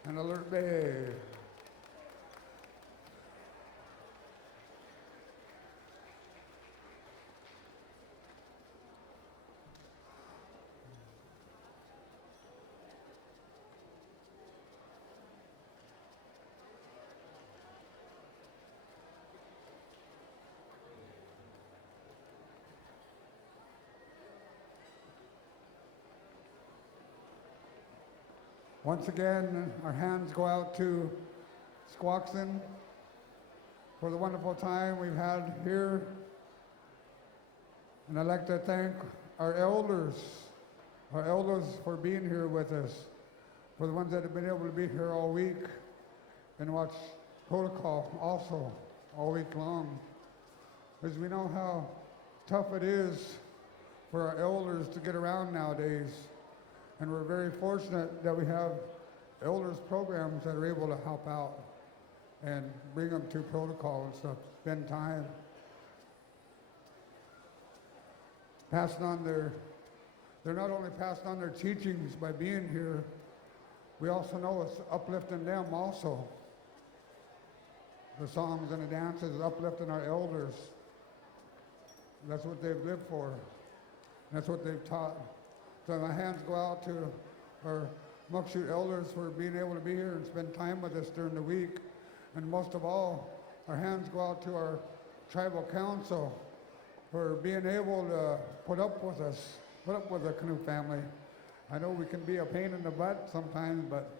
and Alert Bay. Once again, our hands go out to Squaxin for the wonderful time we've had here. And I'd like to thank our elders for being here with us, for the ones that have been able to be here all week and watch protocol also all week long. As we know how tough it is for our elders to get around nowadays. And we're very fortunate that we have elders programs that are able to help out and bring them to protocol and stuff, spend time. Passing on they're not only passing on their teachings by being here, we also know it's uplifting them also. The songs and the dances uplifting our elders. That's what they've lived for. That's what they've taught. So my hands go out to our Muckleshoot elders for being able to be here and spend time with us during the week. And most of all, our hands go out to our tribal council for being able to put up with us, put up with the Canoe family. I know we can be a pain in the butt sometimes, but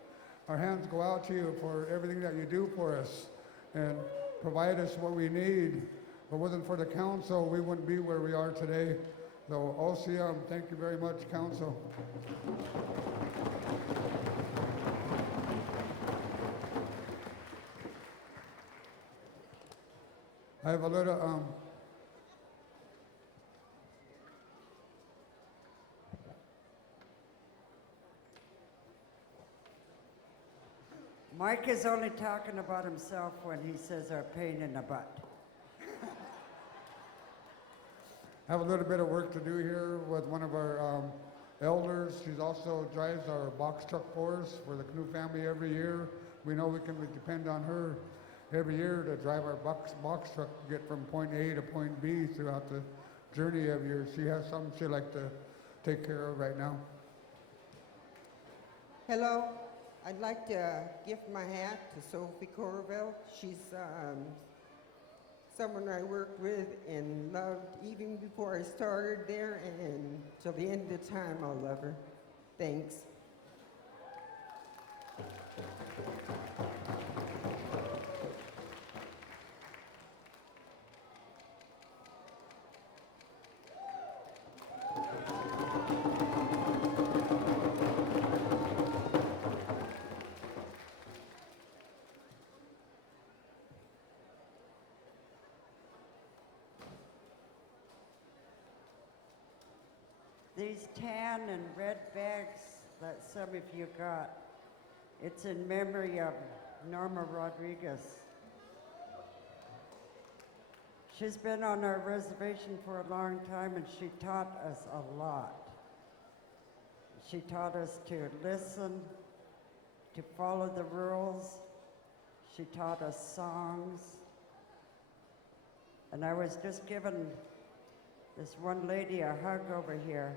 our hands go out to you for everything that you do for us and provide us what we need. If it wasn't for the council, we wouldn't be where we are today. So, OCM, thank you very much, Council. I have a little, Mike is only talking about himself when he says our pain in the butt. I have a little bit of work to do here with one of our elders. She also drives our box truck for us for the Canoe family every year. We know we can depend on her every year to drive our box truck to get from point A to point B throughout the journey every year. She has something she'd like to take care of right now. Hello, I'd like to gift my hat to Sophie Corville. She's someone I worked with and loved even before I started there, and till the end of time I'll love her. Thanks. These tan and red bags that some of you got, it's in memory of Norma Rodriguez. She's been on our reservation for a long time, and she taught us a lot. She taught us to listen, to follow the rules. She taught us songs. And I was just giving this one lady a hug over here,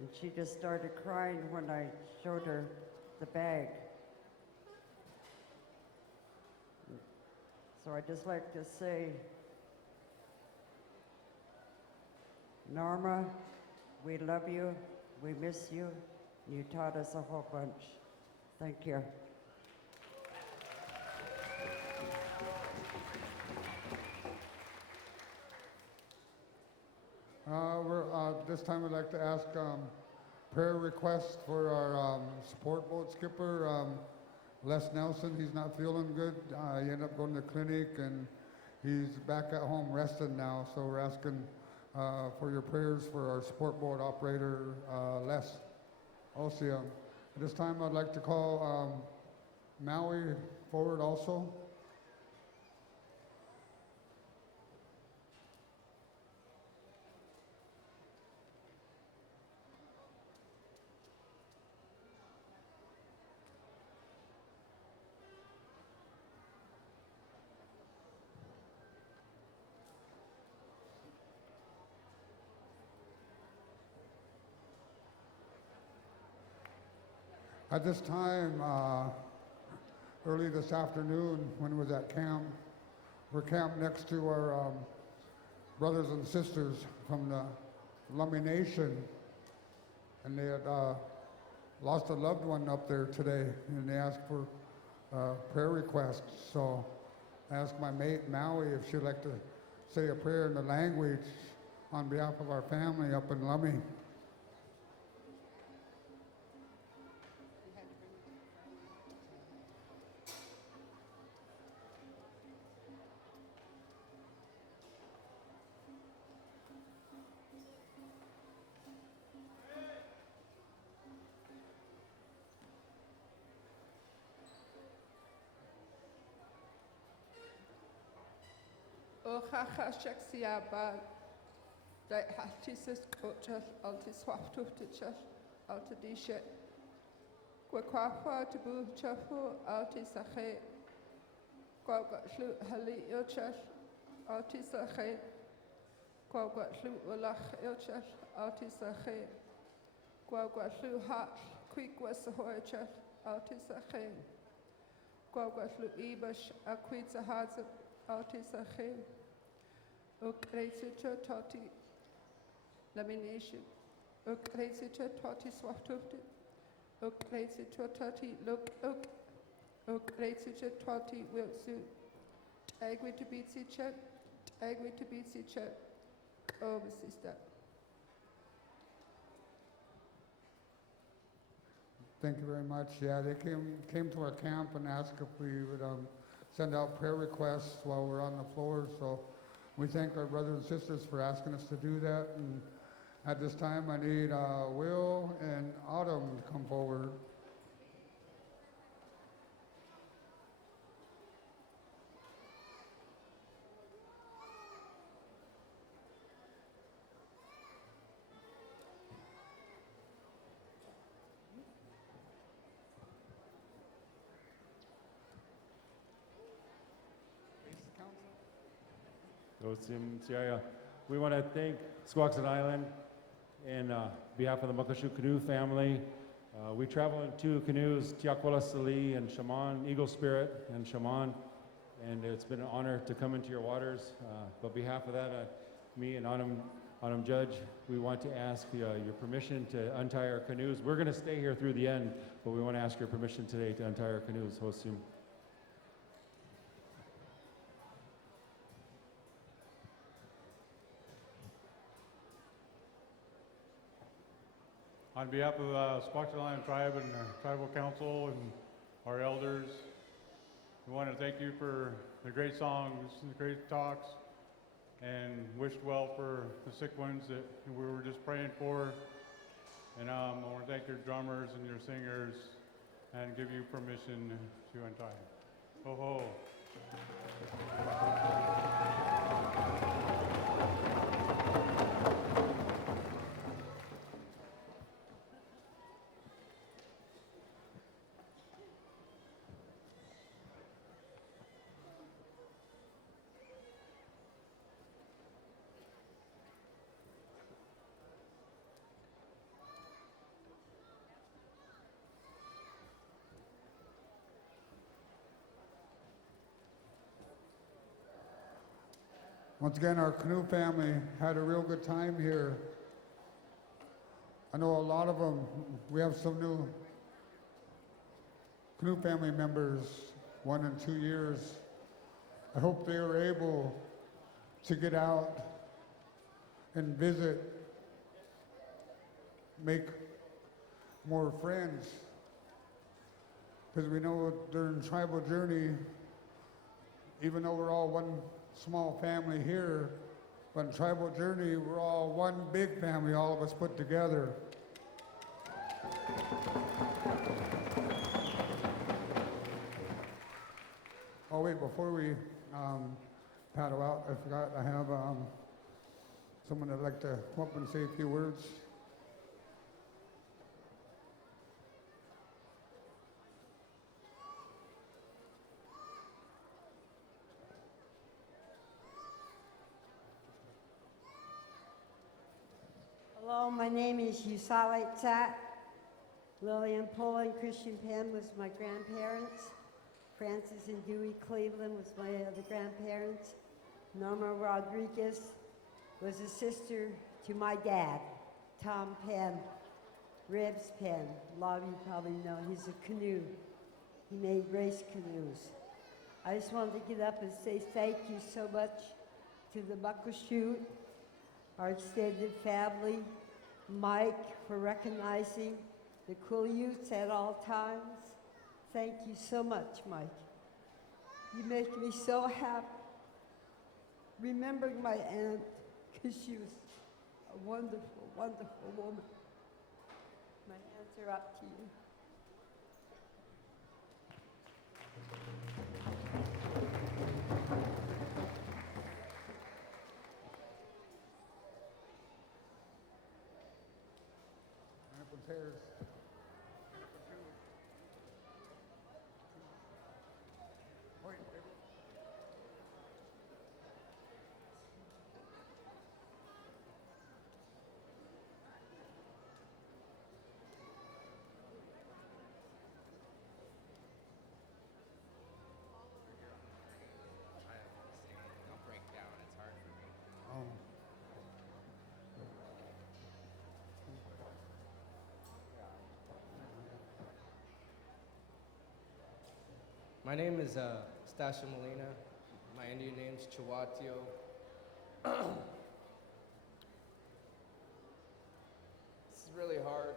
and she just started crying when I showed her the bag. So I'd just like to say, Norma, we love you, we miss you, you taught us a whole bunch. Thank you. This time I'd like to ask prayer requests for our support boat skipper, Les Nelson. He's not feeling good. He ended up going to the clinic, and he's back at home resting now. So we're asking for your prayers for our support boat operator, Les. Also, at this time I'd like to call Maui forward also. At this time, early this afternoon, when we was at camp, we're camped next to our brothers and sisters from the Lummi Nation, and they had lost a loved one up there today, and they asked for prayer requests. So I asked my mate Maui if she'd like to say a prayer in the language on behalf of our family up in Lummi. O chacha shaksiaba, that hatis coachel, altis waftuftichel, altadisha, Quaquafa to boo chafu, altis ache, Quagatlu hali ilchel, altis ache, Quagatlu ulach ilchel, altis ache, Quagatlu hat, quick was the hoichel, altis ache, Quagatlu ibash, aquita hazard. Altis ache, ukreisicha toti lamination, ukreisicha toti swaftufti, ukreisicha toti look uk, ukreisicha toti wilsu, tagwi to beatsy check, tagwi to beatsy check, over sister. Thank you very much. Yeah, they came to our camp and asked if we would send out prayer requests while we're on the floor. So we thank our brothers and sisters for asking us to do that. And at this time, I need Will and Autumn to come forward. We want to thank Squaxin Island in behalf of the Muckleshoot Canoe family We travel in 2 canoes, Tiakwala Sali and Shaman, Eagle Spirit and Shaman, and it's been an honor to come into your waters. But on behalf of that, me and Anam Judge, we want to ask your permission to untie our canoes. We're going to stay here through the end, but we want to ask your permission today to untie our canoes. Hosium. On behalf of the Squaxin Island Tribe and the Tribal Council and our elders, we want to thank you for the great songs and the great talks, and wished well for the sick ones that we were just praying for. And I want to thank your drummers and your singers and give you permission to untie. Ho ho. Once again, our canoe family had a real good time here. I know a lot of them, we have some new canoe family members, 1 and 2 years. I hope they were able to get out and visit, make more friends. Because we know during tribal journey, even though we're all one small family here, but in tribal journey, we're all one big family, all of us put together. Oh wait, before we paddle out, I forgot I have someone that'd like to come up and say a few words. Hello, my name is Yusale Tzat. Lillian Pulla and Christian Penn was my grandparents. Francis and Dewey Cleveland was my other grandparents. Norma Rodriguez was a sister to my dad, Tom Penn, Rebs Penn. A lot of you probably know he's a canoe. He made race canoes. I just wanted to get up and say thank you so much to the Muckleshoot, our extended family, Mike for recognizing the Quileutes at all times. Thank you so much, Mike. You make me so happy remembering my aunt, because she was a wonderful, wonderful woman. My hands are up to you. Pairs. Wait, baby. Don't break down, it's hard for me. Oh. My name is Stasha Molina. My Indian name's Chihuatio. This is really hard.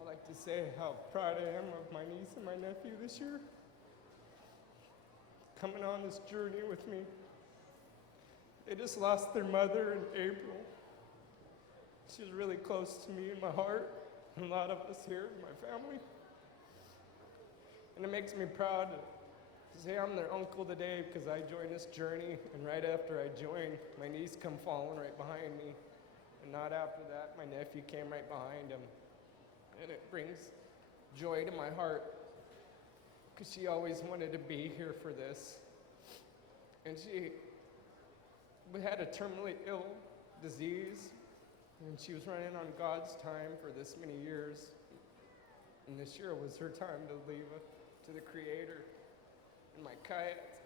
I'd like to say how proud I am of my niece and my nephew this year, coming on this journey with me. They just lost their mother in April. She was really close to me in my heart, and a lot of us here in my family. And it makes me proud to say I'm their uncle today because I joined this journey, and right after I joined, my niece come following right behind me. And not after that, my nephew came right behind him. And it brings joy to my heart because she always wanted to be here for this. And we had a terminally ill disease, and she was running on God's time for this many years. And this year was her time to leave it to the Creator. And my kayaks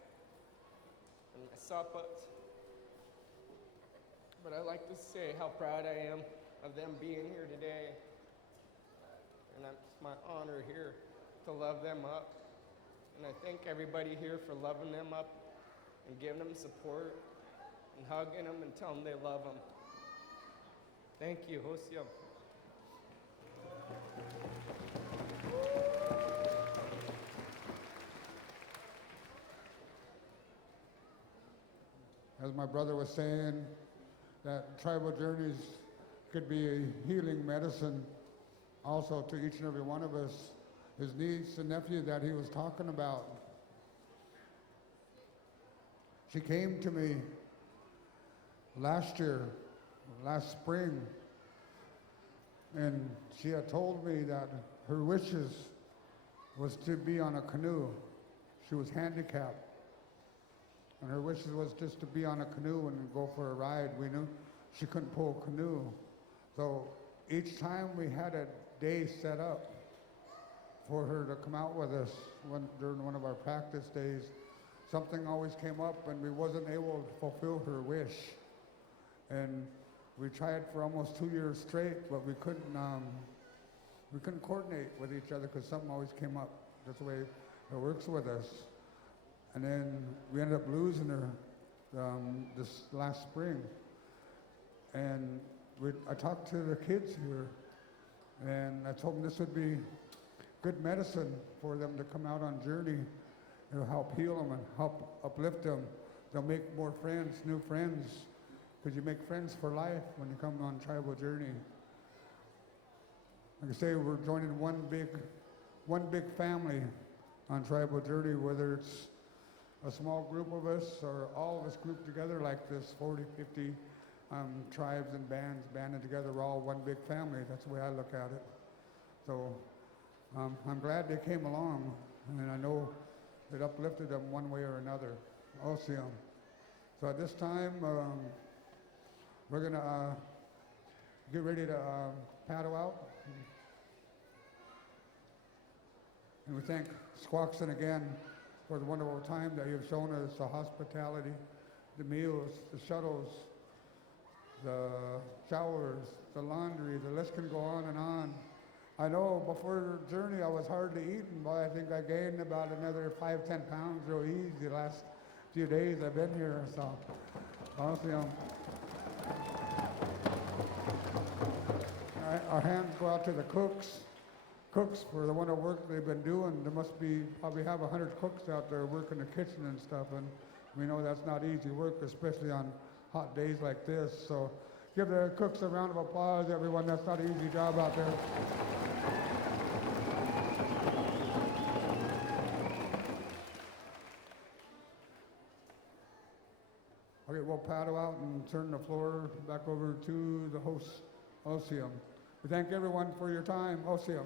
and my sapat. But I like to say how proud I am of them being here today. And it's my honor here to love them up. And I thank everybody here for loving them up and giving them support and hugging them and telling them they love them. Thank you, Hosiam. As my brother was saying, that tribal journeys could be a healing medicine also to each and every one of us. His niece and nephew that he was talking about, she came to me last spring, and she had told me that her wishes was to be on a canoe. She was handicapped, and her wishes was just to be on a canoe and go for a ride. We knew she couldn't pull a canoe. So each time we had a day set up for her to come out with us during one of our practice days, something always came up and we wasn't able to fulfill her wish. And we tried for almost 2 years straight, but we couldn't coordinate with each other because something always came up. That's the way it works with us. And then we ended up losing her this last spring. And I talked to the kids here, and I told them this would be good medicine for them to come out on journey. It'll help heal them and help uplift them. They'll make more friends, new friends, because you make friends for life when you come on tribal journey. Like I say, we're joining one big family on tribal journey, whether it's a small group of us or all of us grouped together like this, 40, 50 tribes and bands banded together. We're all one big family. That's the way I look at it. So I'm glad they came along, and I know it uplifted them one way or another. I'll see them. So at this time, we're going to get ready to paddle out. And we thank Squaxin again for the wonderful time that you've shown us, the hospitality, the meals, the shuttles, the showers, the laundry, the list can go on and on. I know before the journey I was hardly eating, but I think I gained about another 5-10 pounds real easy the last few days I've been here. So honestly, our hands go out to the cooks for the wonderful work they've been doing. There must be probably have 100 cooks out there working the kitchen and stuff, and we know that's not easy work, especially on hot days like this. So give the cooks a round of applause, everyone. That's not an easy job out there. Okay, we'll paddle out and turn the floor back over to the host, Osium. We thank everyone for your time. Osium.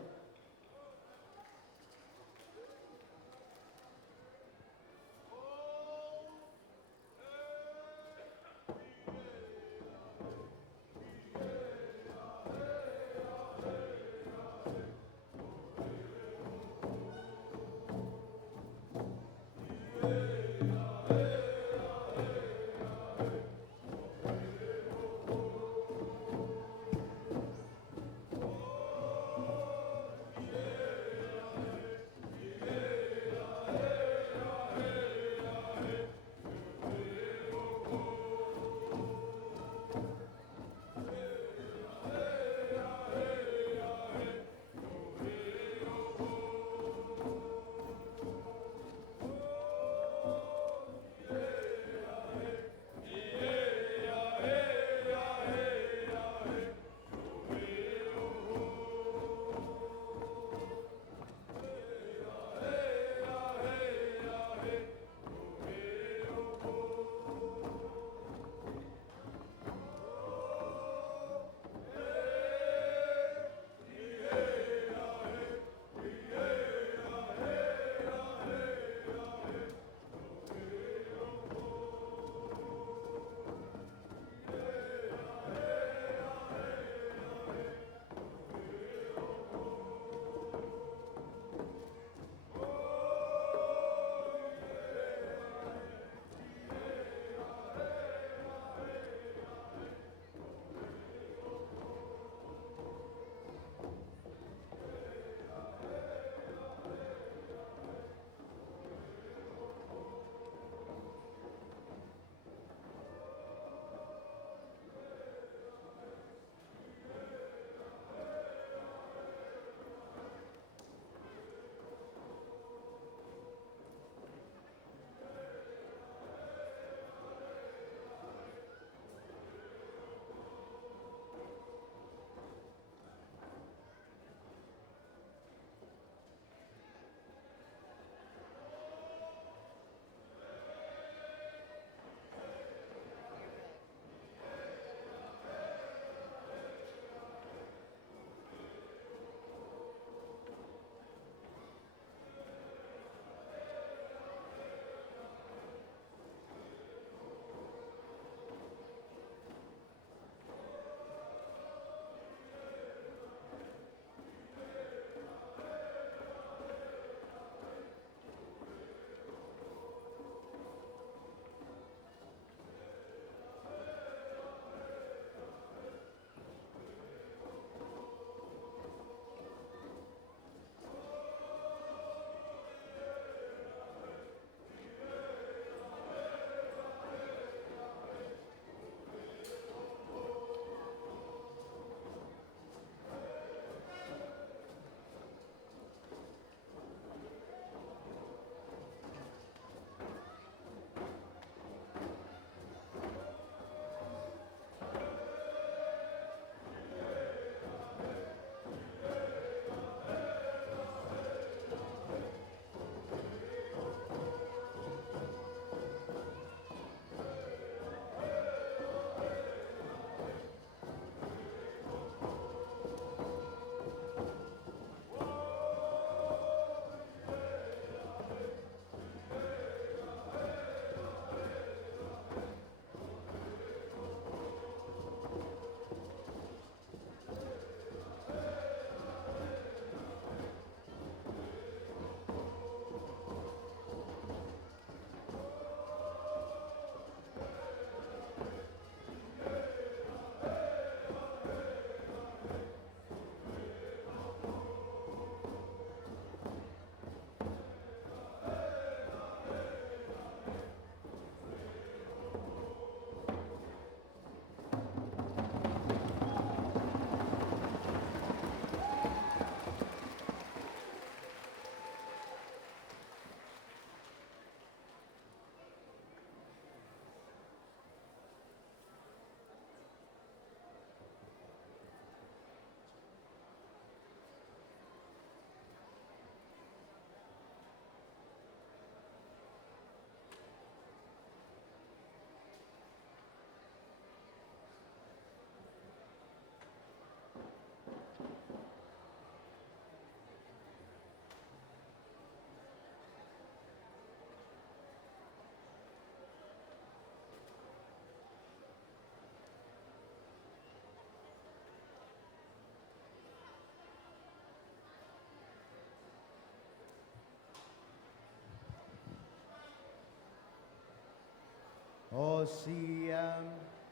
OCM,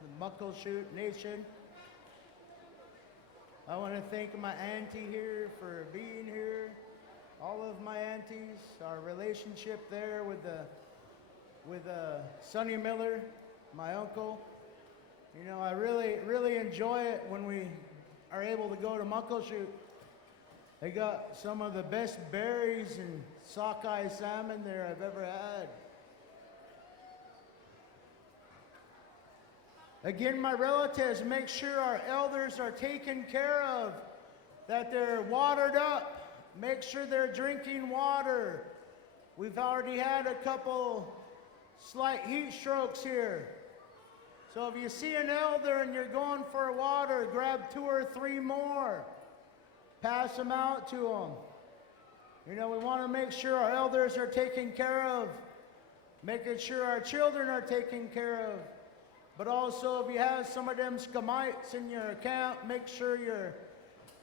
the Muckleshoot Nation. I want to thank my auntie here for being here. All of my aunties, our relationship there with Sonny Miller, my uncle. You know, I really enjoy it when we are able to go to Muckleshoot. They got some of the best berries and sockeye salmon there I've ever had. Again, my relatives, make sure our elders are taken care of, that they're watered up. Make sure they're drinking water. We've already had a couple slight heat strokes here. So if you see an elder and you're going for water, grab 2 or 3 more. Pass them out to them. You know, we want to make sure our elders are taken care of, making sure our children are taken care of. But also, if you have some of them scamites in your camp, make sure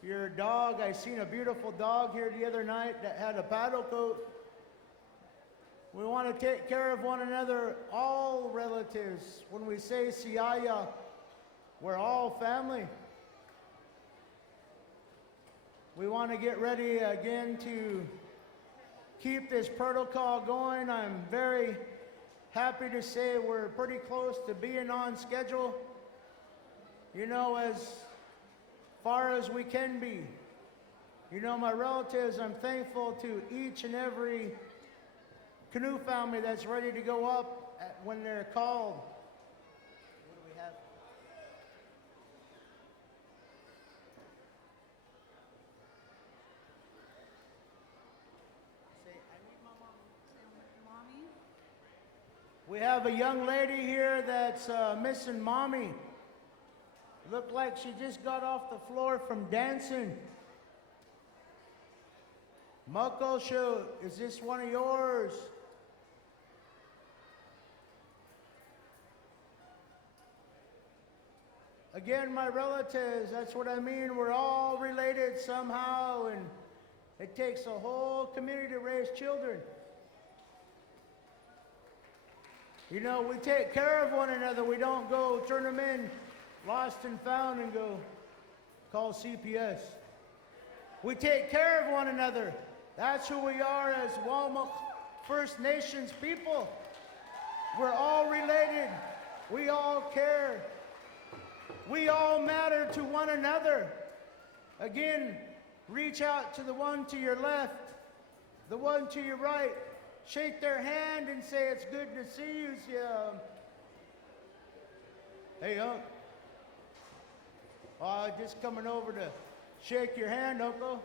your dog, I seen a beautiful dog here the other night that had a paddle coat. We want to take care of one another, all relatives. When we say Siaya, we're all family. We want to get ready again to keep this protocol going. I'm very happy to say we're pretty close to being on schedule, you know, as far as we can be. You know, my relatives, I'm thankful to each and every Canoe family that's ready to go up when they're called. What do we have? Say, I need my mom. Say, mommy. We have a young lady here that's missing mommy. Looked like she just got off the floor from dancing. Muckleshoot, is this one of yours? Again, my relatives, that's what I mean. We're all related somehow, and it takes a whole community to raise children. You know, we take care of one another. We don't go turn them in lost and found and go call CPS. We take care of one another. That's who we are as Walmart First Nations people. We're all related. We all care. We all matter to one another. Again, reach out to the one to your left, the one to your right. Shake their hand and say, it's good to see you. Hey, Unc. Just coming over to shake your hand, Uncle.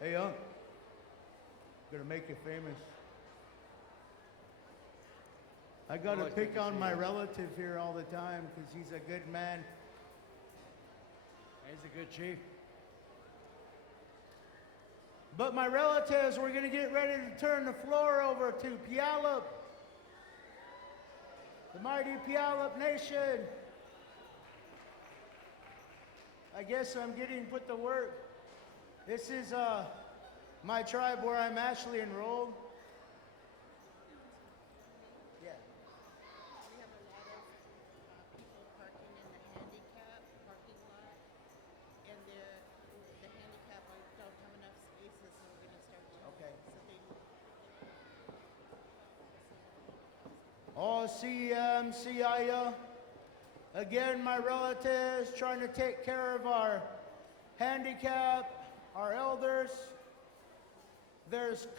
Hey, Unc. Gonna make you famous. I gotta pick on my relative here all the time because he's a good man. He's a good chief. But my relatives, we're gonna get ready to turn the floor over to Puyallup, the mighty Puyallup Nation. I guess I'm getting put to work. This is my tribe where I'm actually enrolled. Yeah. We have a lot of people parking in the handicap parking lot, and the handicap don't have enough spaces, so we're going to start to. Okay. So they. OCM, again, my relatives trying to take care of our handicap, our elders. There's